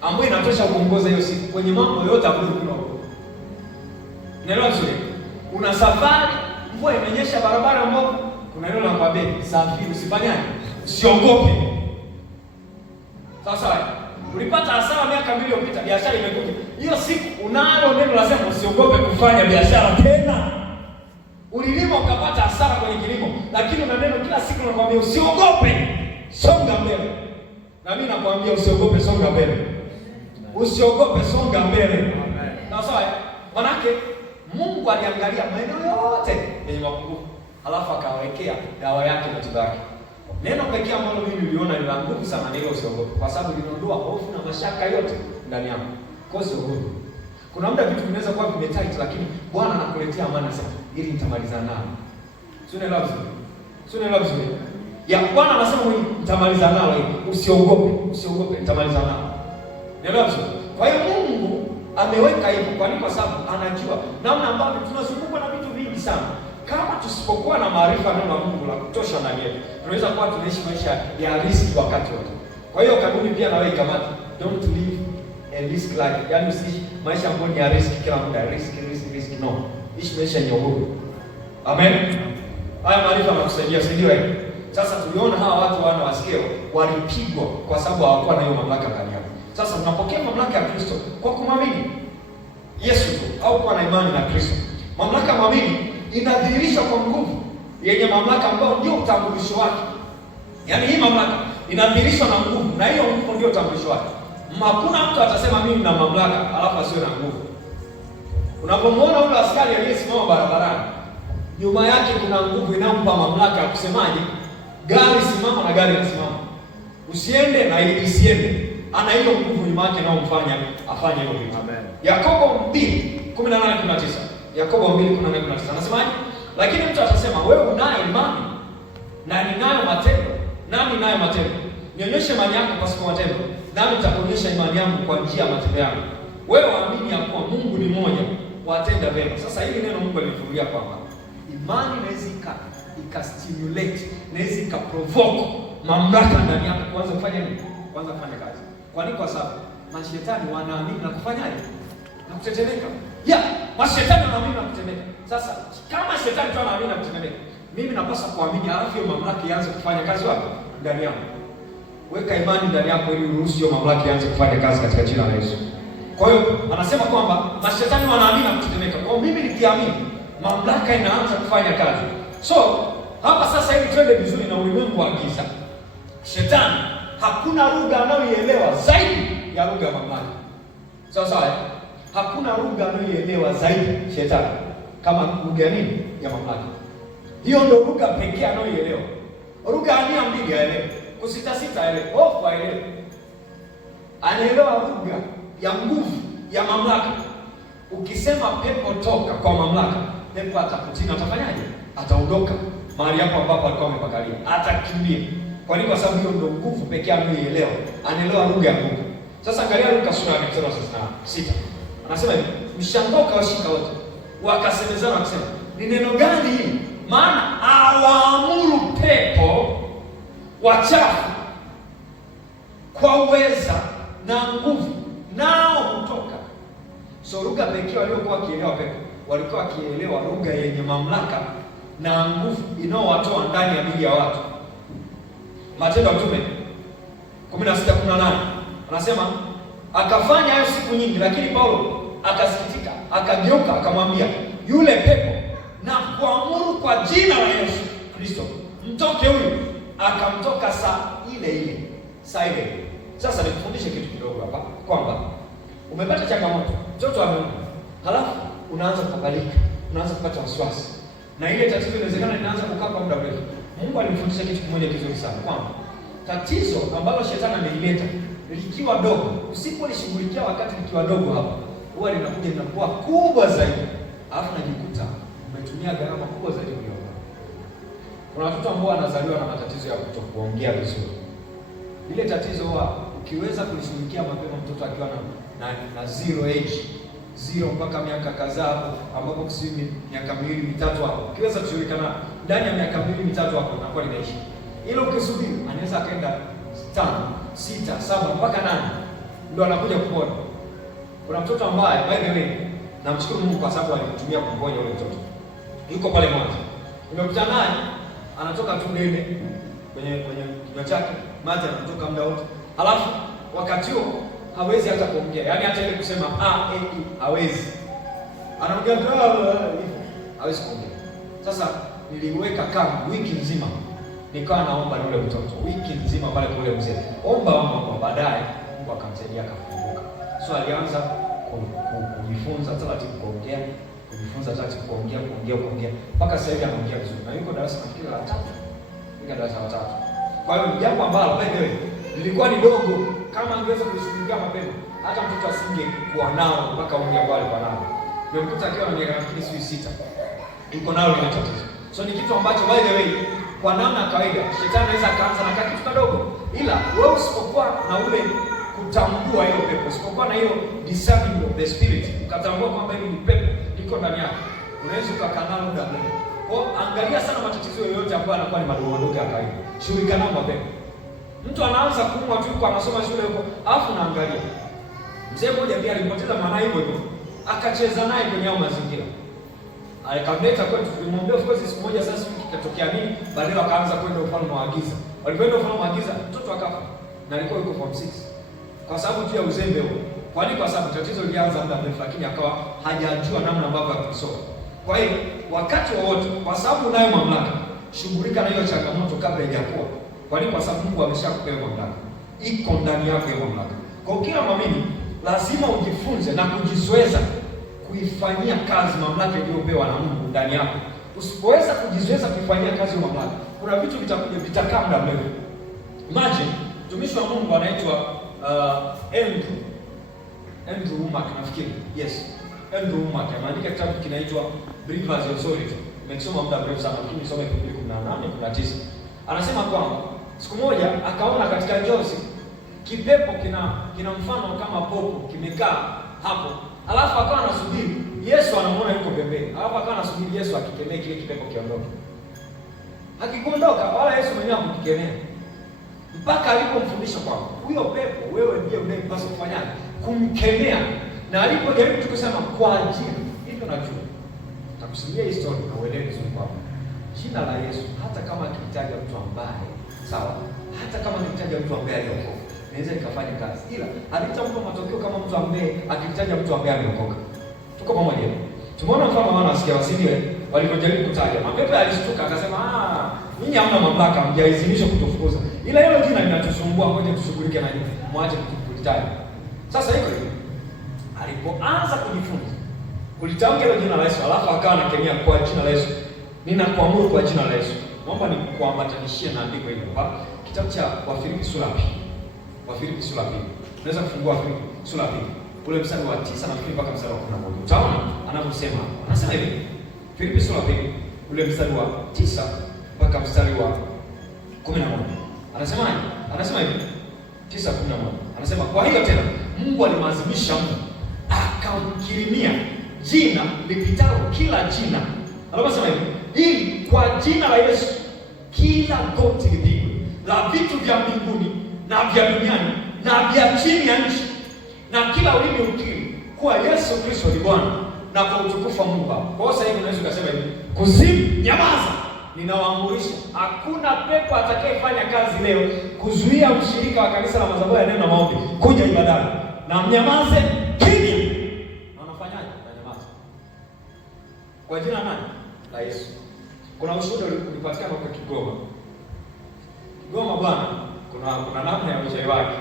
ambayo inatosha kuongoza hiyo siku kwenye mambo yote ambayo unaogopa. Naelewa vizuri? Una safari, mvua imenyesha, barabara ambayo kuna neno la kwambia safiri, usifanyaje? Usiogope. Sasa ulipata hasara miaka 2 iliyopita, biashara imekuja. Hiyo siku unalo neno lazima usiogope kufanya biashara tena. Ulilima ukapata hasara kwenye kilimo, lakini una neno kila siku unakwambia usiogope, songa mbele. Na mimi nakwambia usiogope, songa mbele. Usiogope, songa mbele. Amen. Sawa. Manake Mungu aliangalia maeneo yote yenye mapungufu, alafu akawekea dawa yake na tiba yake. Neno pekee ambalo mimi niliona ni la nguvu sana ni usiogope, kwa sababu linaondoa hofu na mashaka yote ndani yako. Kwa sababu kuna muda vitu vinaweza kuwa vimetight, lakini Bwana anakuletea amani sana ili nitamaliza nalo. Sio neno vizuri. Ya Bwana anasema mimi nitamaliza nalo hili. Usiogope, nitamaliza nalo. Neno vizuri. Kwa hiyo Mungu ameweka hivyo kwa sababu anajua namna ambavyo tunazungukwa na vitu vingi sana. Kama tusipokuwa na maarifa ya neno la Mungu la kutosha ndani yetu, tunaweza kuwa tunaishi maisha ya risk wakati wote. Kwa hiyo kanuni pia na wewe ikamata, don't live a risk life. Yaani usiishi maisha ambayo ni ya risk kila muda, risk. No. Ishi maisha yenye uhuru. Amen. Haya maarifa yanakusaidia, si ndio? Sasa tuliona hawa watu wana wasikio walipigwa kwa sababu hawakuwa na hiyo mamlaka ndani yao. Sasa tunapokea mamlaka ya Kristo kwa kumwamini Yesu tu au kuwa na imani na Kristo. Mamlaka ya mwamini inadhihirishwa kwa nguvu yenye mamlaka ambayo ndio utambulisho wake. Yaani hii mamlaka inadhihirishwa na nguvu, na hiyo nguvu ndio utambulisho wake. Hakuna mtu atasema mimi nina mamlaka alafu asiwe na nguvu. Unapomwona yule askari aliyesimama barabarani, nyuma yake kuna nguvu inampa mamlaka ya kusemaje? Gari simama na gari lisimama. Usiende na isiende. Ana hiyo nguvu nyuma yake inayomfanya afanye hivyo vitu. Amen. Yakobo 2:18-19. Yakobo 2:18-19. Anasemaje? Lakini mtu atasema wewe unayo imani na ninayo matendo. Nami ninayo matendo. Nionyeshe imani yako pasipo matendo, nami nitakuonyesha imani yangu kwa njia ya matendo yangu. Wewe waamini ya kuwa Mungu ni mmoja, watenda vema. Sasa hili neno Mungu alifunulia kwamba imani inaweza ikastimulate, inaweza ikaprovoke mamlaka ndani yako kuanza kufanya nini? Kuanza kufanya kazi. Kwa nini? Kwa sababu mashetani wanaamini na kufanyaje? Na kutetemeka. Mashetani wanaamini na kutetemeka. Sasa kama shetani tu anaamini na kutetemeka, mimi napaswa kuamini alafu hiyo mamlaka ianze kufanya kazi wapi? Ndani yangu. Weka imani ndani yako ili uruhusu hiyo mamlaka ianze kufanya kazi katika jina la Yesu. Kwa hiyo anasema kwamba mashetani wanaamini na kutetemeka. Kwa mimi nikiamini, mamlaka inaanza kufanya kazi. So, hapa sasa hivi twende vizuri na ulimwengu wa giza. Shetani hakuna lugha anayoielewa zaidi ya lugha ya mamlaka. Sawa. Hakuna lugha anayoielewa zaidi shetani kama lugha nini? Ya mamlaka. Hiyo ndio lugha pekee anayoielewa. Lugha ania mbili aelewe. Kusita aelewe. Hofu aelewe. Anaelewa lugha ya nguvu ya mamlaka. Ukisema pepo toka kwa mamlaka, pepo atakutii, atafanyaje? Ataondoka mahali hapo ambapo alikuwa amepakalia, atakimbia. Kwa nini? Kwa sababu hiyo ndio nguvu pekee anayoielewa. Anaelewa lugha ya Mungu. Sasa angalia Luka sura ya 6. Anasema hivi, mshangoka washika wote, wakasemezana wakisema, ni neno gani hili? Maana awaamuru pepo wachafu kwa uweza na nguvu, nao hutoka. So lugha pekee waliokuwa wakielewa pepo, walikuwa wakielewa lugha yenye mamlaka na nguvu inaowatoa ndani ya miili ya watu. Matendo ya Mitume 16:18 anasema akafanya hayo siku nyingi, lakini Paulo akasikitika, akageuka akamwambia yule pepo, na kuamuru kwa jina la Yesu Kristo, mtoke huyu. Akamtoka saa ile. Sasa nikufundishe kitu kidogo hapa kwamba umepata changamoto, mtoto ameumwa, halafu unaanza kubalika, unaanza kupata wasiwasi, na ile tatizo inawezekana linaanza kukaa kwa muda mrefu. Mungu alinifundisha kitu kimoja kizuri sana kwamba tatizo ambalo shetani amelileta likiwa dogo, usipolishughulikia wakati likiwa dogo hapa, huwa linakuja linakuwa kubwa zaidi, alafu najikuta umetumia gharama kubwa zaidi kuliona. Kuna watoto ambao wanazaliwa na matatizo ya kutokuongea vizuri. Ile tatizo huwa ukiweza kulishughulikia mapema, mtoto akiwa na zero age, zero mpaka miaka kadhaa hapo, ambapo kusini miaka 2-3 hapo, ukiweza kushughulikana ndani ya miaka 2-3 hapo inakuwa linaisha. Ile ukisubiri anaweza akaenda 5, 6, 7 mpaka 8 ndio anakuja kupona. Kuna mtoto ambaye by the way namshukuru Mungu kwa sababu alitumia kumponya yule mtoto. Yuko pale Mwanza. Nimekutana naye anatoka tu ndani kwenye kinywa chake, maji yanatoka muda wote. Halafu wakati huo hawezi hata kuongea. Yaani hata ile kusema hawezi. Anaongea hawezi kuongea. Sasa niliweka kambi wiki nzima. Nikawa naomba na yule mtoto wiki nzima pale kwa yule mzee. Omba baadaye Mungu akamsaidia akafunguka. So alianza kujifunza taratibu kuongea, kuongea mpaka sasa hivi anaongea vizuri. Na yuko darasa nafikiri la 3. Yuko darasa la 3. Kwa hiyo ni jambo ambalo wewe lilikuwa ni dogo, kama angeweza kulishughulikia mapema, hata mtoto asingekuwa nao mpaka umri ambao alikuwa nao. Nimekuta akiwa na miaka nafikiri 6. Yuko nao ile tatizo. So ni kitu ambacho by the way kwa namna kawaida shetani anaweza kaanza na kitu kidogo, ila wewe usipokuwa na ule kutambua hiyo pepo, usipokuwa na hiyo discerning of the spirit, ukatambua kwamba hili ni pepo liko ndani yako, unaweza ukakaa muda mrefu. Kwa angalia sana matatizo yoyote ambayo yanakuwa ni madogo ya kawaida, shughulika nao mapema. Mtu anaanza kuumwa tu kwa anasoma shule huko, alafu naangalia. Mzee mmoja pia alipoteza maana hivyo, akacheza naye kwenye hao mazingira. Alikamleta kwetu, tulimwambia of course siku moja sasa kikatokea nini, baadaye wakaanza kwenda ufalme wa giza. Walipoenda ufalme wa giza, mtoto akafa na alikuwa yuko form 6. Kwa sababu tu ya uzembe huo. Kwani kwa sababu tatizo lilianza muda mrefu, lakini akawa hajajua namna ambavyo ya kusolve. Kwa hiyo wakati wowote, kwa sababu unayo mamlaka, shughulika na hiyo changamoto kabla haijakuwa. Kwani kwa sababu Mungu ameshakupa mamlaka. Iko ndani yako hiyo mamlaka. Kwa kila muumini lazima ujifunze na kujizoeza kuifanyia kazi mamlaka iliyopewa na Mungu ndani yako. Usipoweza kujizoeza kuifanyia kazi hiyo mamlaka, kuna vitu vitakaa muda mrefu. Imagine mtumishi wa Mungu anaitwa Andrew Wommack nafikiri. Yes. Andrew Wommack ameandika kitabu kinaitwa Believer's Authority. Nimesoma muda mrefu sana, lakini nisome 2018-19. Anasema kwamba siku moja akaona katika njozi kipepo kina mfano kama popo kimekaa hapo. Alafu akawa anasubiri Yesu anamuona yuko pembeni. Alafu akawa anasubiri Yesu akikemea kile kipepo kiondoke. Hakikuondoka wala Yesu mwenyewe hakukikemea. Mpaka alipomfundisha kwamba huyo pepo wewe ndiye unayepaswa kufanya kumkemea, na alipojaribu kusema kwa ajili hivyo, najua takusimulia historia na uelewe vizuri kwamba jina la Yesu hata kama akitaja mtu ambaye sawa, hata kama akitaja mtu ambaye aliokoka inaweza ikafanya kazi, ila alitampa matokeo kama mtu ambaye akitaja mtu ambaye ameokoka. Tuko pamoja? Tumeona mfano wana wasikia wasiliwe walipojaribu kutaja mapepo alishtuka akasema ninyi hamna mamlaka, hamjaidhinishwa kutufukuza, ila hilo jina linatusumbua, ngoja tushughulike na hilo, mwache kulitaja. Sasa hiyo alipoanza kujifunza kulitamka hilo jina la Yesu, alafu akawa anakemea kwa jina la Yesu, ninakuamuru kwa jina la Yesu. Naomba nikuambatanishie na andiko hilo hapa, kitabu cha Wafilipi sura 2. Wafilipi sura 2. Unaweza kufungua Wafilipi sura 2. Ule mstari wa 9 na mpaka mstari wa 11. Utaona anavyosema. Anasema hivi. Filipi sura 2, ule mstari wa 9 mpaka mstari wa 11. Anasemaje? Anasema hivi. 9:11. Anasema kwa hiyo tena Mungu alimlazimisha mtu akamkirimia jina lipitalo kila jina. Anasema hivi, ili kwa jina la Yesu kila goti lipigwe, la vitu vya mbinguni na vya duniani na vya chini ya nchi, na kila ulimi ukiri kuwa Yesu Kristo ni Bwana, na kwa utukufu wa Mungu Baba. Kwa sasa hivi unaweza kusema hivi, kuzimu nyamaza, ninawaamrisha hakuna pepo atakayefanya kazi leo kuzuia ushirika wa kanisa la madhabahu ya neno na maombi kuja ibadani, na mnyamaze kimya. Na unafanyaje? Unanyamaza. Kwa jina nani? la Yesu. Kuna ushuhuda ulipatikana huko Kigoma. Kigoma bwana, kuna namna ya uchawi wake.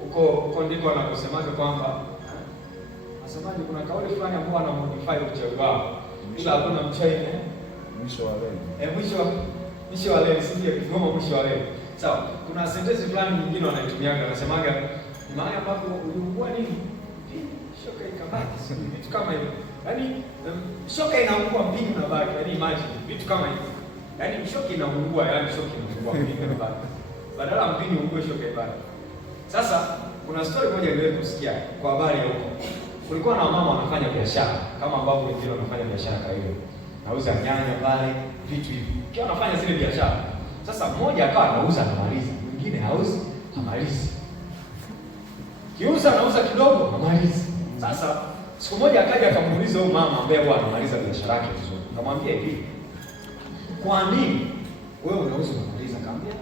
Huko ndiko anaposemaje kwamba nasemaje, kuna kauli fulani ambao ana modify uchawi wao. Ila hakuna mchawi mwisho wa leo. Mwisho wa leo sije Kigoma mwisho wa leo. Sawa, kuna sentensi fulani nyingine wanaitumia wanasemaga ni mahali ambapo uliungua nini? Shoka ikabaki, vitu kama hivyo. Yaani shoka inaungua mpini na baki, yaani imagine vitu kama hivyo. Yaani shoka inaungua, yaani shoka inaungua mpini na baki. Badala mpini uungue shoka ibaki. Sasa kuna story moja niliwahi kusikia kwa habari huko. Kulikuwa na mama wanafanya biashara kama ambavyo wengine wanafanya biashara kawaida. Nauza nyanya pale, vitu hivi. Kile wanafanya zile biashara. Sasa mmoja akawa anauza na maliza, mwingine hauzi na maliza. Kiuza anauza kidogo na maliza. Sasa siku moja akaja akamuuliza huyo mama ambaye bwana anamaliza biashara yake vizuri. Akamwambia hivi, "Kwa nini wewe unauza na maliza?" Akamwambia,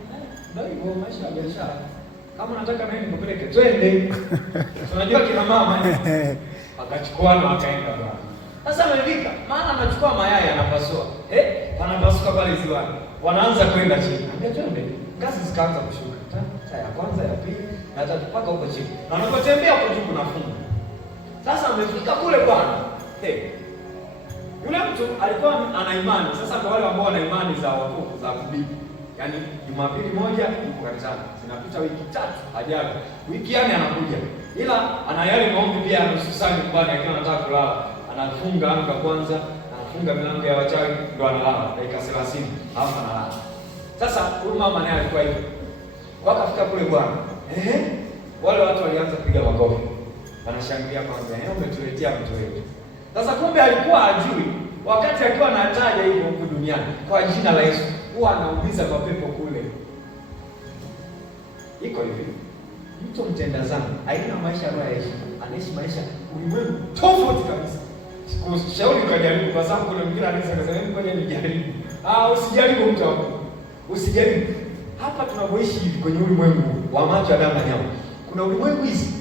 "Ndio hivyo maisha ya biashara. Kama unataka mimi nikupeleke twende." Unajua kina mama akachukua na akaenda bwana. Sasa amefika, maana anachukua mayai anapasua. Panapasuka pale ziwani. Wanaanza kwenda chini. Ambia twende. Ngazi zikaanza kushuka. Sasa ya kwanza, ya pili, na tatu mpaka huko chini. Na anapotembea huko juu kunafunga. Sasa amefika kule bwana. Yule mtu alikuwa ana imani. Sasa kwa wale ambao wana imani za wokovu za kubibi. Yaani Jumapili moja yuko kanisani. Zinapita wiki 3 hajaja. Wiki yani anakuja. Ila ana yale maombi pia anasusanya nyumbani akiwa anataka kulala. Anafunga anga kwanza, anafunga milango ya wachawi ndio analala dakika 30 alafu analala. Sasa huyu mama naye alikuwa hivyo. Wakafika kule bwana. Wale watu walianza kupiga makofi. Wanashangilia kwanza, umetuletea mtu wetu. Sasa kumbe alikuwa ajui wakati akiwa anataja hivyo huko duniani kwa jina la Yesu, huwa anauliza mapepo kule. Iko hivi. Mtu mtenda dhambi haina maisha anayeishi, anaishi maisha ulimwengu tofauti kabisa. Sikushauri ukajaribu kwa sababu kuna mwingine anaweza kusema ngoja nijaribu. Usijaribu mtu wako. Usijaribu. Hapa tunapoishi hivi kwenye ulimwengu wa macho ya damu na nyama. Kuna ulimwengu hizi.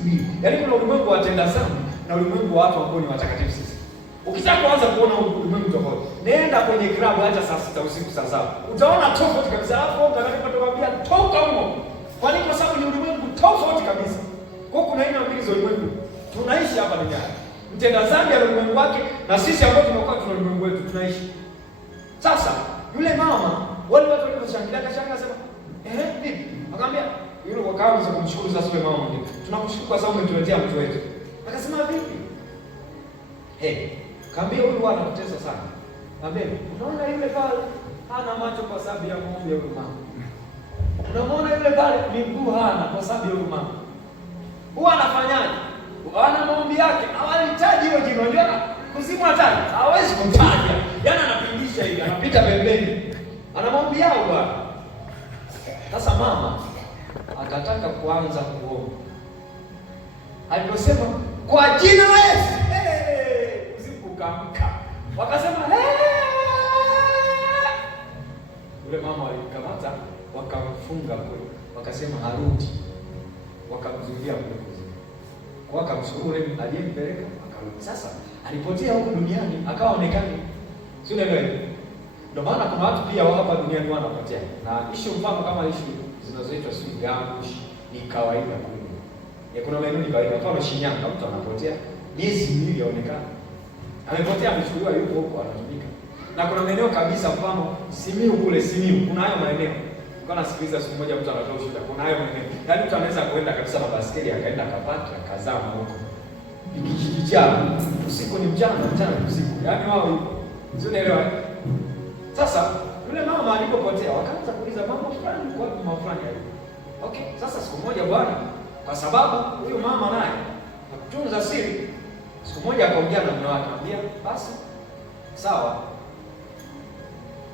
Yaani kuna ulimwengu wa watenda dhambi na ulimwengu wa watu ambao ni watakatifu sisi. Ukitaka kuanza kuona ulimwengu tofauti, nenda kwenye klabu hata saa 6 usiku saa 7. Utaona tofauti kabisa. Alafu utakapokwambia toka huko. Kwa nini? Kwa sababu ni ulimwengu tofauti kabisa. Kwa kuna aina mbili za ulimwengu. Tunaishi hapa duniani. Mtenda dhambi ana ulimwengu wake na sisi ambao tunakuwa tuna ulimwengu wetu tunaishi. Sasa yule mama wale watu waliposhangilia akashangaa sema, vipi? Akamwambia yule wakaanza kumshukuru sasa yule mama ndio. Tunakushukuru kwa sababu umetuletea mtu wetu. Akasema vipi? Kaambia huyu bwana anatesa sana. Kaambia, unaona yule pale hana macho kwa sababu ya maombi ya yule mama. Unamwona yule pale miguu hana kwa sababu ya yule mama. Huwa anafanyaje? Ana maombi yake, hawahitaji hiyo jina. Unaona? Kuzimu hatari, hawezi kumtaja. Yaani anapindisha hivi, anapita pembeni. Ana maombi yao bwana. Sasa mama akataka kuanza kuomba. Aliposema kwa jina la Yesu, kuzimu kaamka. Wakasema yule mama alikamata, wakamfunga kule. Wakasema harudi. Wakamzuia kule kuzimu. Wakamshukuru yule aliyempeleka akarudi. Sasa alipotea huko duniani akaonekana. Sio ndio? Ndio maana kuna watu pia hapa duniani wanapotea. Na issue mfano kama issue zinazoitwa ambush ni kawaida kule. Kuna maeneo ni kawaida. Mfano Shinyanga mtu anapotea miezi miwili yaonekana. Amepotea amechukuliwa yuko huko anatumika. Na kuna maeneo kabisa mfano Simiyu kule Simiyu kuna hayo maeneo. Nilikuwa nasikiliza siku moja mtu anatoa ushuhuda. Kuna hayo maeneo. Yaani mtu anaweza kwenda kabisa na baskeli akaenda akapata akazama huko. Kijiji chao usiku ni mchana ni usiku. Yaani wao sio naelewa. Sasa yule mama alipopotea wakaanza kuuliza mama fulani kwa mama fulani hapo. Okay, sasa siku moja bwana kwa sababu huyu mama naye hakutunza siri. Siku moja akaongea na mume wake akamwambia basi sawa.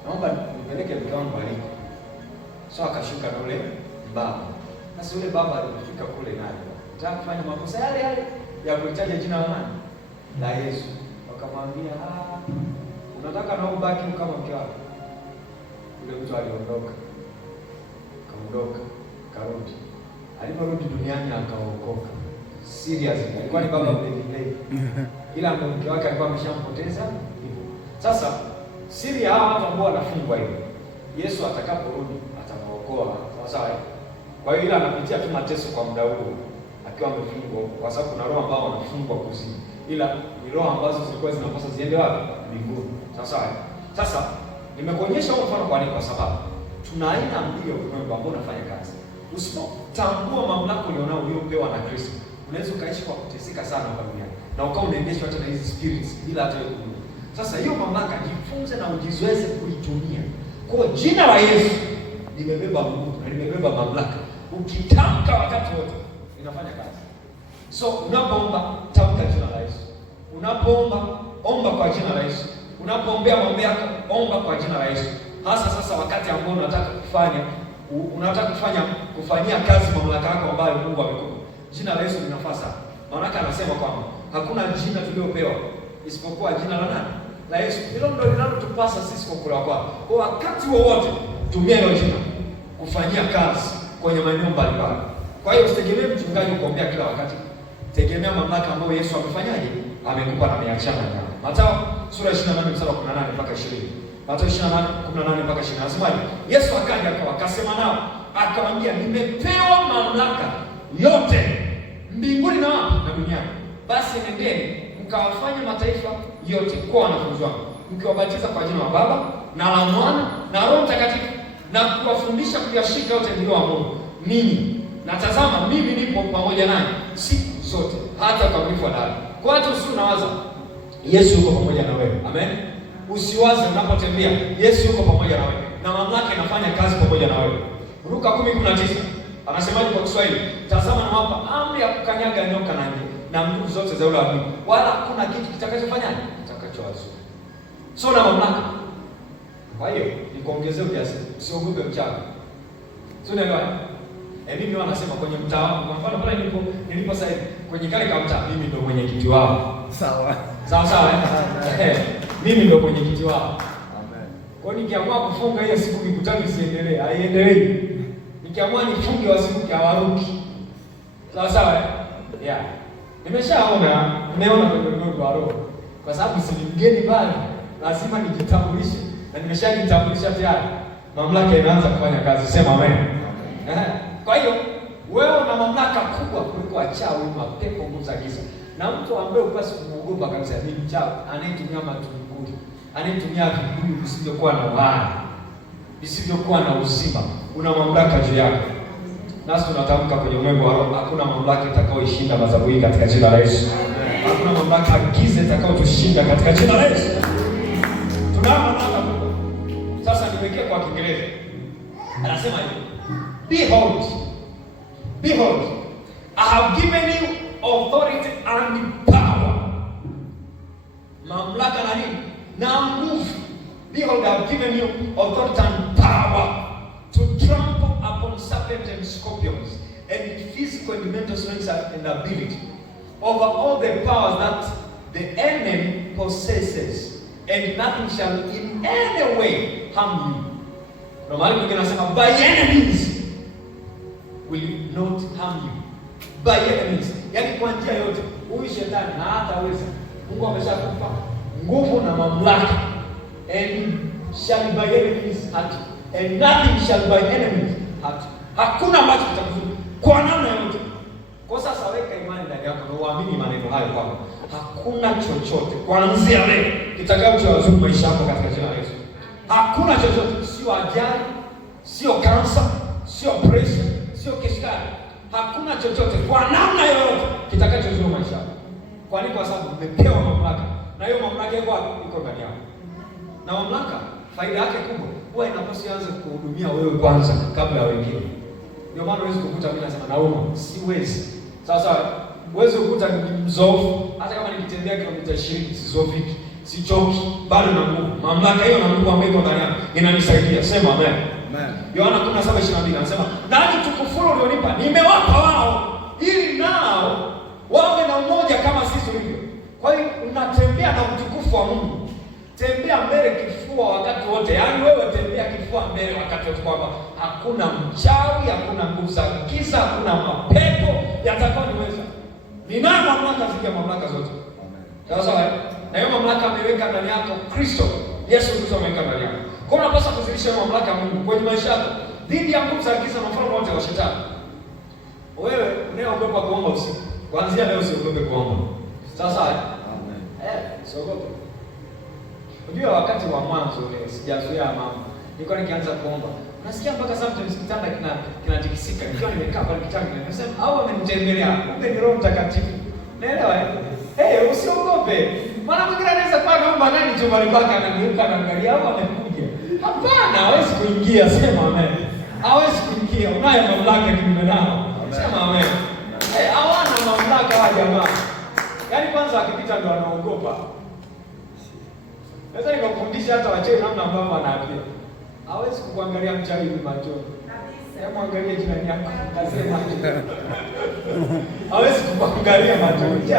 Naomba nipeleke mke wangu aliko. So akashuka na yule baba. Sasa yule baba alifika kule naye. Anataka kufanya makosa yale yale ya kuitaja jina la nani? La Yesu. Wakamwambia unataka na ubaki kama mke wako. Yule mtu aliondoka. Kaondoka, karudi. Aliporudi duniani akaokoka. Seriously, alikuwa ni baba mlei. Ila mke wake alikuwa ameshampoteza hivyo. Sasa Siri ya hawa watu ambao wanafungwa hivi, Yesu atakaporudi atawaokoa, sawa? Kwa hiyo ila anapitia tu mateso kwa muda huo akiwa amefungwa, kwa sababu kuna roho ambao wanafungwa kuzimu, ila ni roho ambazo zilikuwa zinapaswa ziende wapi? Mbinguni. Sawa. Sasa nimekuonyesha huo mfano kwa nini? Kwa sababu tuna aina mbili ya ulimwengu ambao unafanya kazi. Usipotambua mamlaka uliopewa na Kristo, unaweza ukaishi kwa kuteseka sana hapa duniani na ukawa unaendeshwa hata na hizi spirits bila hata wewe kujua. Sasa hiyo mamlaka jifunze na ujizoeze kuitumia. Kwa jina la Yesu nimebeba nguvu na nimebeba mamlaka. Ukitamka wakati wote inafanya kazi. So unapoomba tamka jina la Yesu. Unapoomba omba kwa jina la Yesu. Unapoombea mambo yako omba kwa jina la Yesu. Hasa sasa wakati ambao unataka kufanyia kazi mamlaka yako ambayo Mungu amekupa. Jina la Yesu linafaa sana. Maana anasema kwamba hakuna jina tuliopewa isipokuwa jina la nani? La Yesu. Hilo ndio linalotupasa sisi kukula kwao. Kwa wakati wowote tumia hilo jina kufanyia kazi kwenye maeneo mbalimbali. Kwa hiyo usitegemee mchungaji kuombea kila wakati. Tegemea mamlaka ambayo Yesu amefanyaje? Amekupa na ameachana nayo. Mathayo sura 28 mstari wa 18 mpaka 20. Mathayo 28:18 mpaka 20. Anasemaje? Yesu akaja akasema nao, akamwambia, nimepewa mamlaka yote mbinguni na duniani. Basi nendeni mkawafanye mataifa yote kuwa wanafunzi wangu, mkiwabatiza kwa jina la Baba na la Mwana na Roho Mtakatifu, na kuwafundisha kuyashika yote niliyowaamuru ninyi. Na tazama, mimi nipo pamoja nanyi siku zote hata ukamilifu wa dahari. Kwa hiyo unawaza Yesu yuko pamoja na wewe. Amen. Usiwaze unapotembea Yesu yuko pamoja na wewe na mamlaka inafanya kazi pamoja na wewe. Luka 10:19 anasemaje kwa Kiswahili? Tazama nawapa amri ya kukanyaga nyoka na nguvu zote za yule adui, wala hakuna kitu kitakachofanya kitakachowazuru. So na mamlaka. Kwa hiyo nikuongezee ujasiri, usiogope mchawi. Sio ndio? Mimi wanasema kwenye mtaa wangu, kwa mfano pale nilipo sasa hivi kwenye kale kama mtaa, mimi ndio mwenyekiti wao. Sawa. Mimi ndio mwenyekiti wao. Amen. Kwa hiyo nikiamua kufunga hiyo siku mikutano isiendelee, haiendelee. Nikiamua nifunge wasibuki hawaruki. Sawa. Yeah. Nimeona kwenye ulimwengu wa roho. Kwa sababu si mgeni bali lazima nijitambulishe. Na nimeshajitambulisha tayari. Mamlaka inaanza kufanya kazi. Sema amen. Kwa hiyo wewe una mamlaka kubwa kuliko wachawi, mapepo, nguvu za giza. Na mtu ambaye upasi kumwogopa kabisa ni mchawi, anayetumia matunguli, anayetumia vibuyu visivyokuwa na uhai, visivyokuwa na uzima. Una mamlaka juu yako. Nasi tunatamka kwenye ulimwengu wa roho, hakuna mamlaka itakayoishinda madhabahu hii katika jina la Yesu. Hakuna mamlaka giza itakayotushinda katika jina la Yesu. Tuna mamlaka kubwa. Sasa niwekee kwa Kiingereza. Anasema hivi: Behold, I have given you authority and power. Mamlaka na nini? Na nguvu. Behold, I have given you authority and power to trample upon serpents and scorpions and physical and mental strength and ability over all the powers that the enemy possesses, and nothing shall in any way harm you. No matter what you say, by enemies will not harm you. By enemies. Yaani kwa njia yote, huyu shetani hataweza. Mungu ameshakupa nguvu na mamlaka. And shall by enemies hurt you. And nothing shall by enemies hurt you. Hakuna ambacho kitakudhuru kwa namna yote. Kwa sasa weka imani ndani yako na uamini maneno hayo kwamba hakuna chochote kuanzia leo kitakachowazuru maisha yako katika jina la Yesu. Hakuna chochote, sio ajali, sio kansa, sio pressure, sio kisukari. Hakuna chochote kwa namna yoyote kitakachozuru maisha yako. Kwa nini? Kwa sababu umepewa mamlaka. Na hiyo mamlaka iko ndani yako. Na mamlaka faida yake kubwa huwa inapaswa ianze kuhudumia wewe kwanza kabla ya wengine. Ndio maana huwezi kukuta mimi nasema nauma, siwezi. Sasa huwezi kukuta ni mzofu, hata kama nikitembea kilomita 20 sizofiki, sichoki, bado na nguvu. Mamlaka hiyo na Mungu ambaye iko ndani yangu inanisaidia. Sema amen. Amen. Yohana 17:22 anasema, "Nani tukufuru ulionipa nimewapa wao, ili nao wawe na umoja kama sisi tulivyo." Kwa hiyo unatembea na utukufu wa Mungu. Tembea mbele kifua wakati wote. Yaani wewe tembea kifua mbele wakati wote, kwamba hakuna mchawi, hakuna nguvu za giza, hakuna mapepo yatakayoniweza. Ninayo mamlaka zile mamlaka zote. Amen. Sawa. Na hiyo mamlaka ameweka ndani yako Kristo. Yesu Kristo ameweka ndani yako. Kwa hiyo unapaswa kuzilisha mamlaka ya Mungu kwenye maisha yako dhidi ya nguvu za giza na ufalme wote wa shetani. Wewe unayeogopa kuomba usiku, kuanzia leo usiogope kuomba. Sasa amen. Usiogope. Unajua wakati wa mwanzo sijazoea mama. Nilikuwa nikianza kuomba. Nasikia mpaka sometimes kitanda kinatikisika. Nikiwa nimekaa pale kitanda nimesema au amenitembelea. Kumbe ni Roho Mtakatifu. Naelewa usiogope. Maana mwingine anaweza kuwa naomba nani chumbani kwake anageuka anaangalia au amekuja. Hapana, hawezi kuingia, sema amen. Hawezi kuingia. Unayo mamlaka kinyume nao. Sema amen. Hawana mamlaka wa jamaa. Yaani kwanza akipita ndo anaogopa. Naweza nikakufundisha hata wachawi namna ambao wanaapia. Hawezi kukuangalia mchawi hivi machoni. Hebu angalia jirani yako. Kasema. Hawezi kukuangalia machoni.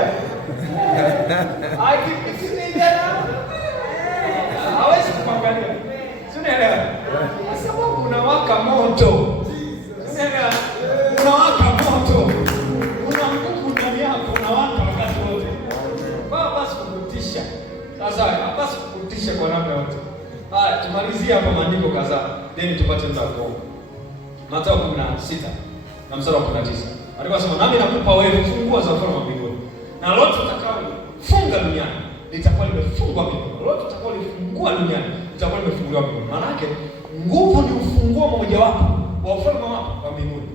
Hawezi kukuangalia. Unaelewa? Kwa sababu unawaka moto. Unaelewa? Unawaka moto. Una nguvu ndani yako, unawaka wakati wote. Basi kukutisha. Sasa hapaswi kukutisha kwa namna yote. Haya, tumalizie hapa maandiko kadhaa, then tupate muda wa kuomba. Mathayo 16 na mstari wa 19. Anasema nami nakupa wewe funguo za ufalme wa mbinguni. Na lolote utakalofunga duniani litakuwa limefungwa mbinguni. Lolote utakalolifungua duniani litakuwa limefunguliwa mbinguni. Maana yake nguvu ni ufunguo mmojawapo wa ufalme wa mbinguni.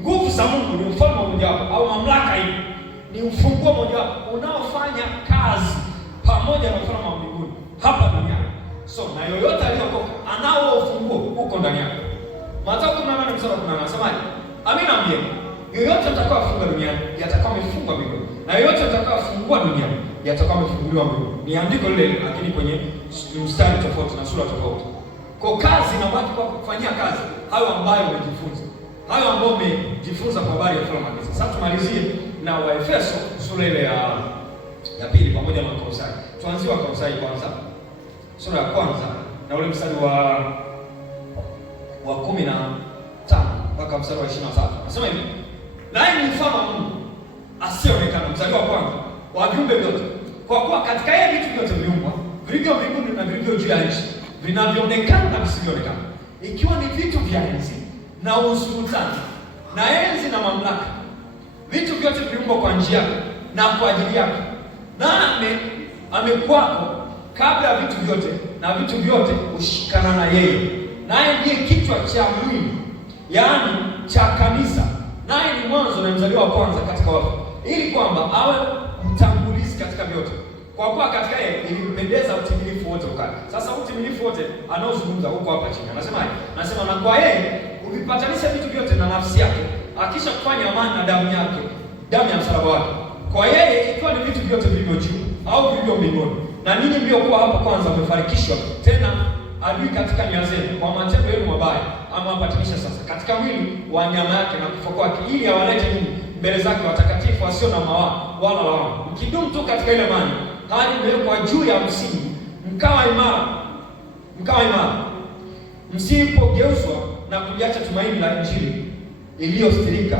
Nguvu za Mungu ni ufalme mmojawapo au mamlaka hii ni ufunguo mmojawapo unaofanya kazi pamoja na ufalme wa mbinguni hapa duniani. So na yoyote aliyokoka anao ufunguo huko ndani yake. Mathayo 18 mstari wa 18 anasemaje? Amina ambieni, yoyote atakayofunga duniani yatakuwa yamefungwa mbinguni, na yoyote atakayofungua duniani yatakuwa yamefunguliwa mbinguni. Ni andiko lile lakini kwenye mstari tofauti na sura tofauti. Kwa kazi na watu kwa kufanyia kazi hayo ambayo umejifunza. Hayo ambayo umejifunza kwa habari ya ufalme wa giza. Sasa tumalizie na Waefeso sura ile ya pili pamoja na Wakolosai. Tuanzie Wakolosai kwanza. Sura ya kwanza na ule mstari wa 15 mpaka mstari wa 23. Nasema hivi. Naye ni mfano wa Mungu asiyeonekana, mstari wa kwanza, wa viumbe vyote. Kwa kuwa katika yeye vitu vyote viliumbwa, vilivyo mbinguni na vilivyo juu ya nchi, vinavyoonekana na visivyoonekana, ikiwa ni vitu vya enzi na usultani na enzi na mamlaka. Vitu vyote viliumbwa kwa njia na kwa ajili yake. Na amekuwako kabla ya vitu vyote, na vitu vyote hushikana na yeye. Naye ndiye kichwa cha mwili, yaani cha kanisa. Naye ni mwanzo na mzaliwa wa kwanza katika wafu, ili kwamba awe mtangulizi katika vyote. Kwa kuwa katika yeye ilimpendeza utimilifu wote ukae. Sasa utimilifu wote anaozungumza huko hapa chini. Anasemaje? Anasema na kwa yeye ulipatanisha vitu vyote na nafsi yake, akisha kufanya amani na damu yake, damu ya msalaba wake. Kwa yeye ikiwa ni vitu vyote vilivyo juu au vilivyo mbinguni, na ninyi mliokuwa hapa kwanza mmefarikishwa tena adui katika nia zenu kwa matendo yenu mabaya, amewapatanisha sasa katika mwili wa nyama yake na kufa kwake, ili awalete ninyi mbele zake watakatifu wasio na mawaa wala lawama, mkidumu tu katika ile imani, hali mmewekwa juu ya msingi, mkawa imara, msipogeuzwa na kuliacha tumaini la Injili iliyostirika,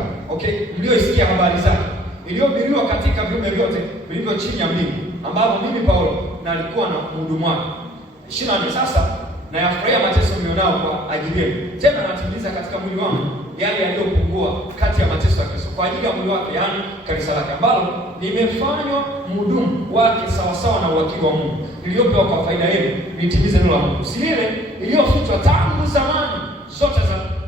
mlioisikia habari zake, iliyohubiriwa katika viumbe vyote vilivyo chini ya mbingu, ambapo mimi Paulo na alikuwa na mhudumu wake. 24. Sasa na yafurahia mateso mlionao kwa ajili yenu, tena natimiza katika mwili wangu yale yaliyopungua kati ya mateso ya Kristo kwa ajili ya mwili wake, yaani kanisa lake, ambalo nimefanywa mhudumu wake sawasawa na uwakili wa Mungu niliyopewa kwa faida yenu, nitimize neno la Mungu, si lile iliyofichwa tangu zamani zote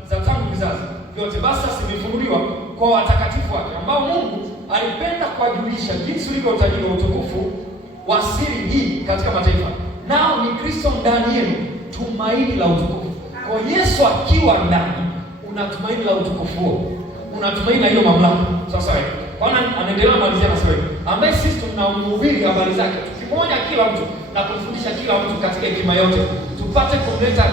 za tangu vizazi vyote, basi sasa imefunuliwa kwa watakatifu wake, ambao Mungu alipenda kuwajulisha jinsi ulivyo utajiri wa utukufu wa siri hii katika mataifa, nao ni Kristo ndani yenu, tumaini la utukufu. Kwa Yesu akiwa ndani, unatumaini la utukufu huo, unatumaini la hiyo mamlaka. Sasa wewe Bwana anaendelea malizia na sasa, ambaye sisi tunamhubiri habari zake, tukimonya kila mtu na kumfundisha kila mtu katika hekima yote, tupate kumleta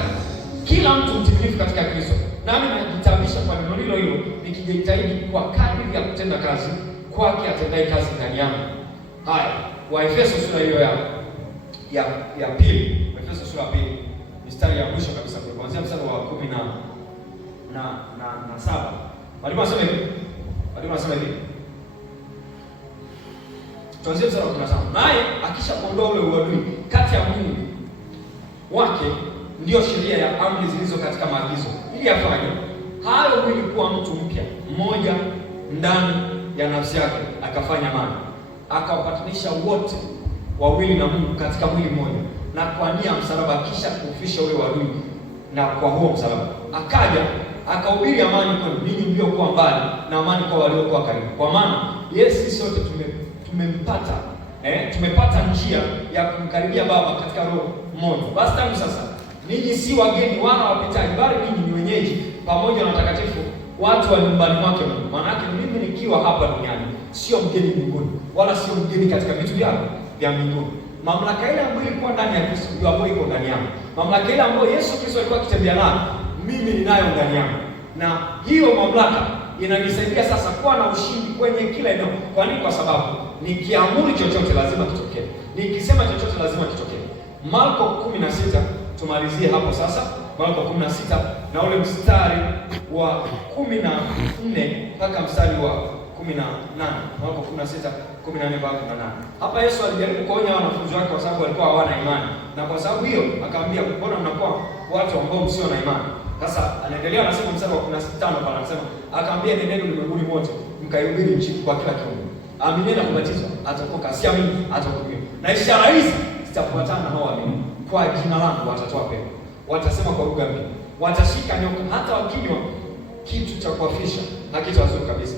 kila mtu mtimilifu katika Kristo. Nami najitabisha kwa neno hilo hilo, nikijitahidi kwa kadri ya kutenda kazi kwake atendaye kazi ndani yangu. Haya, Waefeso sura hiyo ya pili, Waefeso sura ya pili mstari ya mwisho kabisa kuanzia mstari wa 10 na 7. Walimu wanasema hivi. Tuanzie mstari wa 15. Naye akisha kuondoa ule uadui kati ya mwili wake ndio sheria ya amri zilizo katika maagizo, ili afanye hayo mwili kuwa mtu mpya mmoja ndani ya nafsi yake, akafanya amani, akawapatanisha wote wawili na Mungu katika mwili mmoja, na kwa nia ya msalaba, kisha kuufisha ule wadui, na kwa huo msalaba akaja akahubiri amani kwenu ninyi mliokuwa mbali, na amani kwa waliokuwa karibu. Kwa maana sisi sote tumempata tumepata njia ya kumkaribia Baba katika roho mmoja. Basi tangu sasa ninyi si wageni wala wapitaji, bali ninyi ni wenyeji pamoja na watakatifu, watu wa nyumbani mwake Mungu. Maana yake mimi nikiwa hapa duniani sio mgeni mbinguni, wala sio mgeni katika vitu vya mbinguni. Mamlaka ile ambayo ilikuwa ndani ya Kristo ndio ambayo iko ndani yangu. Mamlaka ile ambayo Yesu Kristo alikuwa akitembea nayo, mimi ninayo ndani yangu, na hiyo mamlaka inanisaidia sasa kuwa na ushindi kwenye kila eneo. Kwa nini? Kwa sababu nikiamuru chochote lazima kitokee, nikisema chochote lazima kitokee. Marko 16, tumalizie hapo sasa. Marko 16 na ule mstari wa 14 mpaka mstari wa 18. Marko 16 14 mpaka 18. Hapa Yesu alijaribu kuonya wanafunzi wake kwa sababu walikuwa hawana imani, na kwa sababu hiyo akamwambia, mbona mnakuwa watu ambao msio na imani? Sasa anaendelea, anasema mstari wa 15 pale, anasema akaambia, nendeni ulimwenguni mote mkaihubiri Injili kwa kila kiumbe. Aaminiye na kubatizwa ataokoka, asiamini atahukumiwa. Na ishara hizi zitafuatana na hao waamini, kwa jina langu watatoa pepo, watasema kwa lugha mpya, watashika nyoka, hata wakinywa kitu cha kuafisha hakitawazuru kabisa,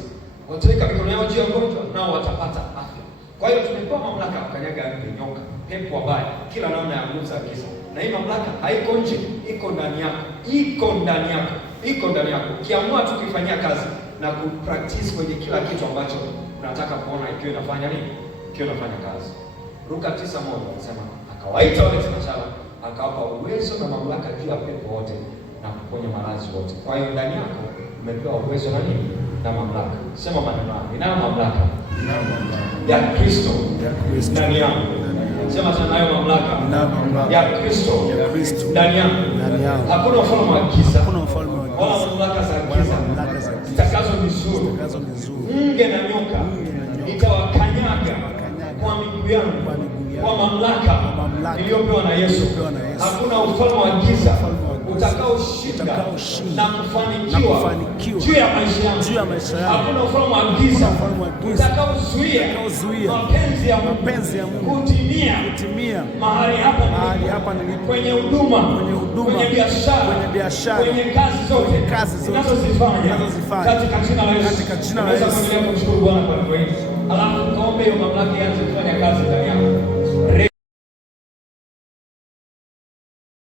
wataweka mikono yao juu ya wagonjwa nao watapata afya. Kwa hiyo tumepewa mamlaka ya kukanyaga nyoka, pepo wabaya, kila namna ya nguvu za giza. Na hii mamlaka haiko nje, iko ndani yako, iko ndani yako, iko ndani yako. Ukiamua tu kuifanyia kazi na kupractice kwenye kila kitu ambacho unataka kuona ikiwa inafanya nini, ikiwa inafanya kazi. Luka 9:1 anasema akawaita wale thenashara, akawapa uwezo na mamlaka juu ya pepo wote na kuponya maradhi wote. Kwa hiyo ndani yako umepewa uwezo na nini, na mamlaka. Sema maneno haya, ninayo mamlaka ya Kristo ndani yangu. Sema sana, nayo mamlaka ya Kristo ndani yangu. Hakuna ufalme wa giza wala mamlaka za giza zitakazo nizuru. Nge na nyoka nitawakanyaga kwa miguu yangu, kwa mamlaka niliyopewa na Yesu. Hakuna ufalme wa giza utakaoshinda na kufanikiwa juu ya maisha yangu. Hakuna ufalme wa giza utakaozuia mapenzi ya Mungu kutimia mahali hapa nilipo, kwenye huduma, kwenye biashara, kwenye kazi zote zinazozifanya katika jina la Yesu. Naweza kuendelea kumshukuru Bwana kwa hilo. Alafu kaombe hiyo mamlaka ianze kufanya kazi ndani yako.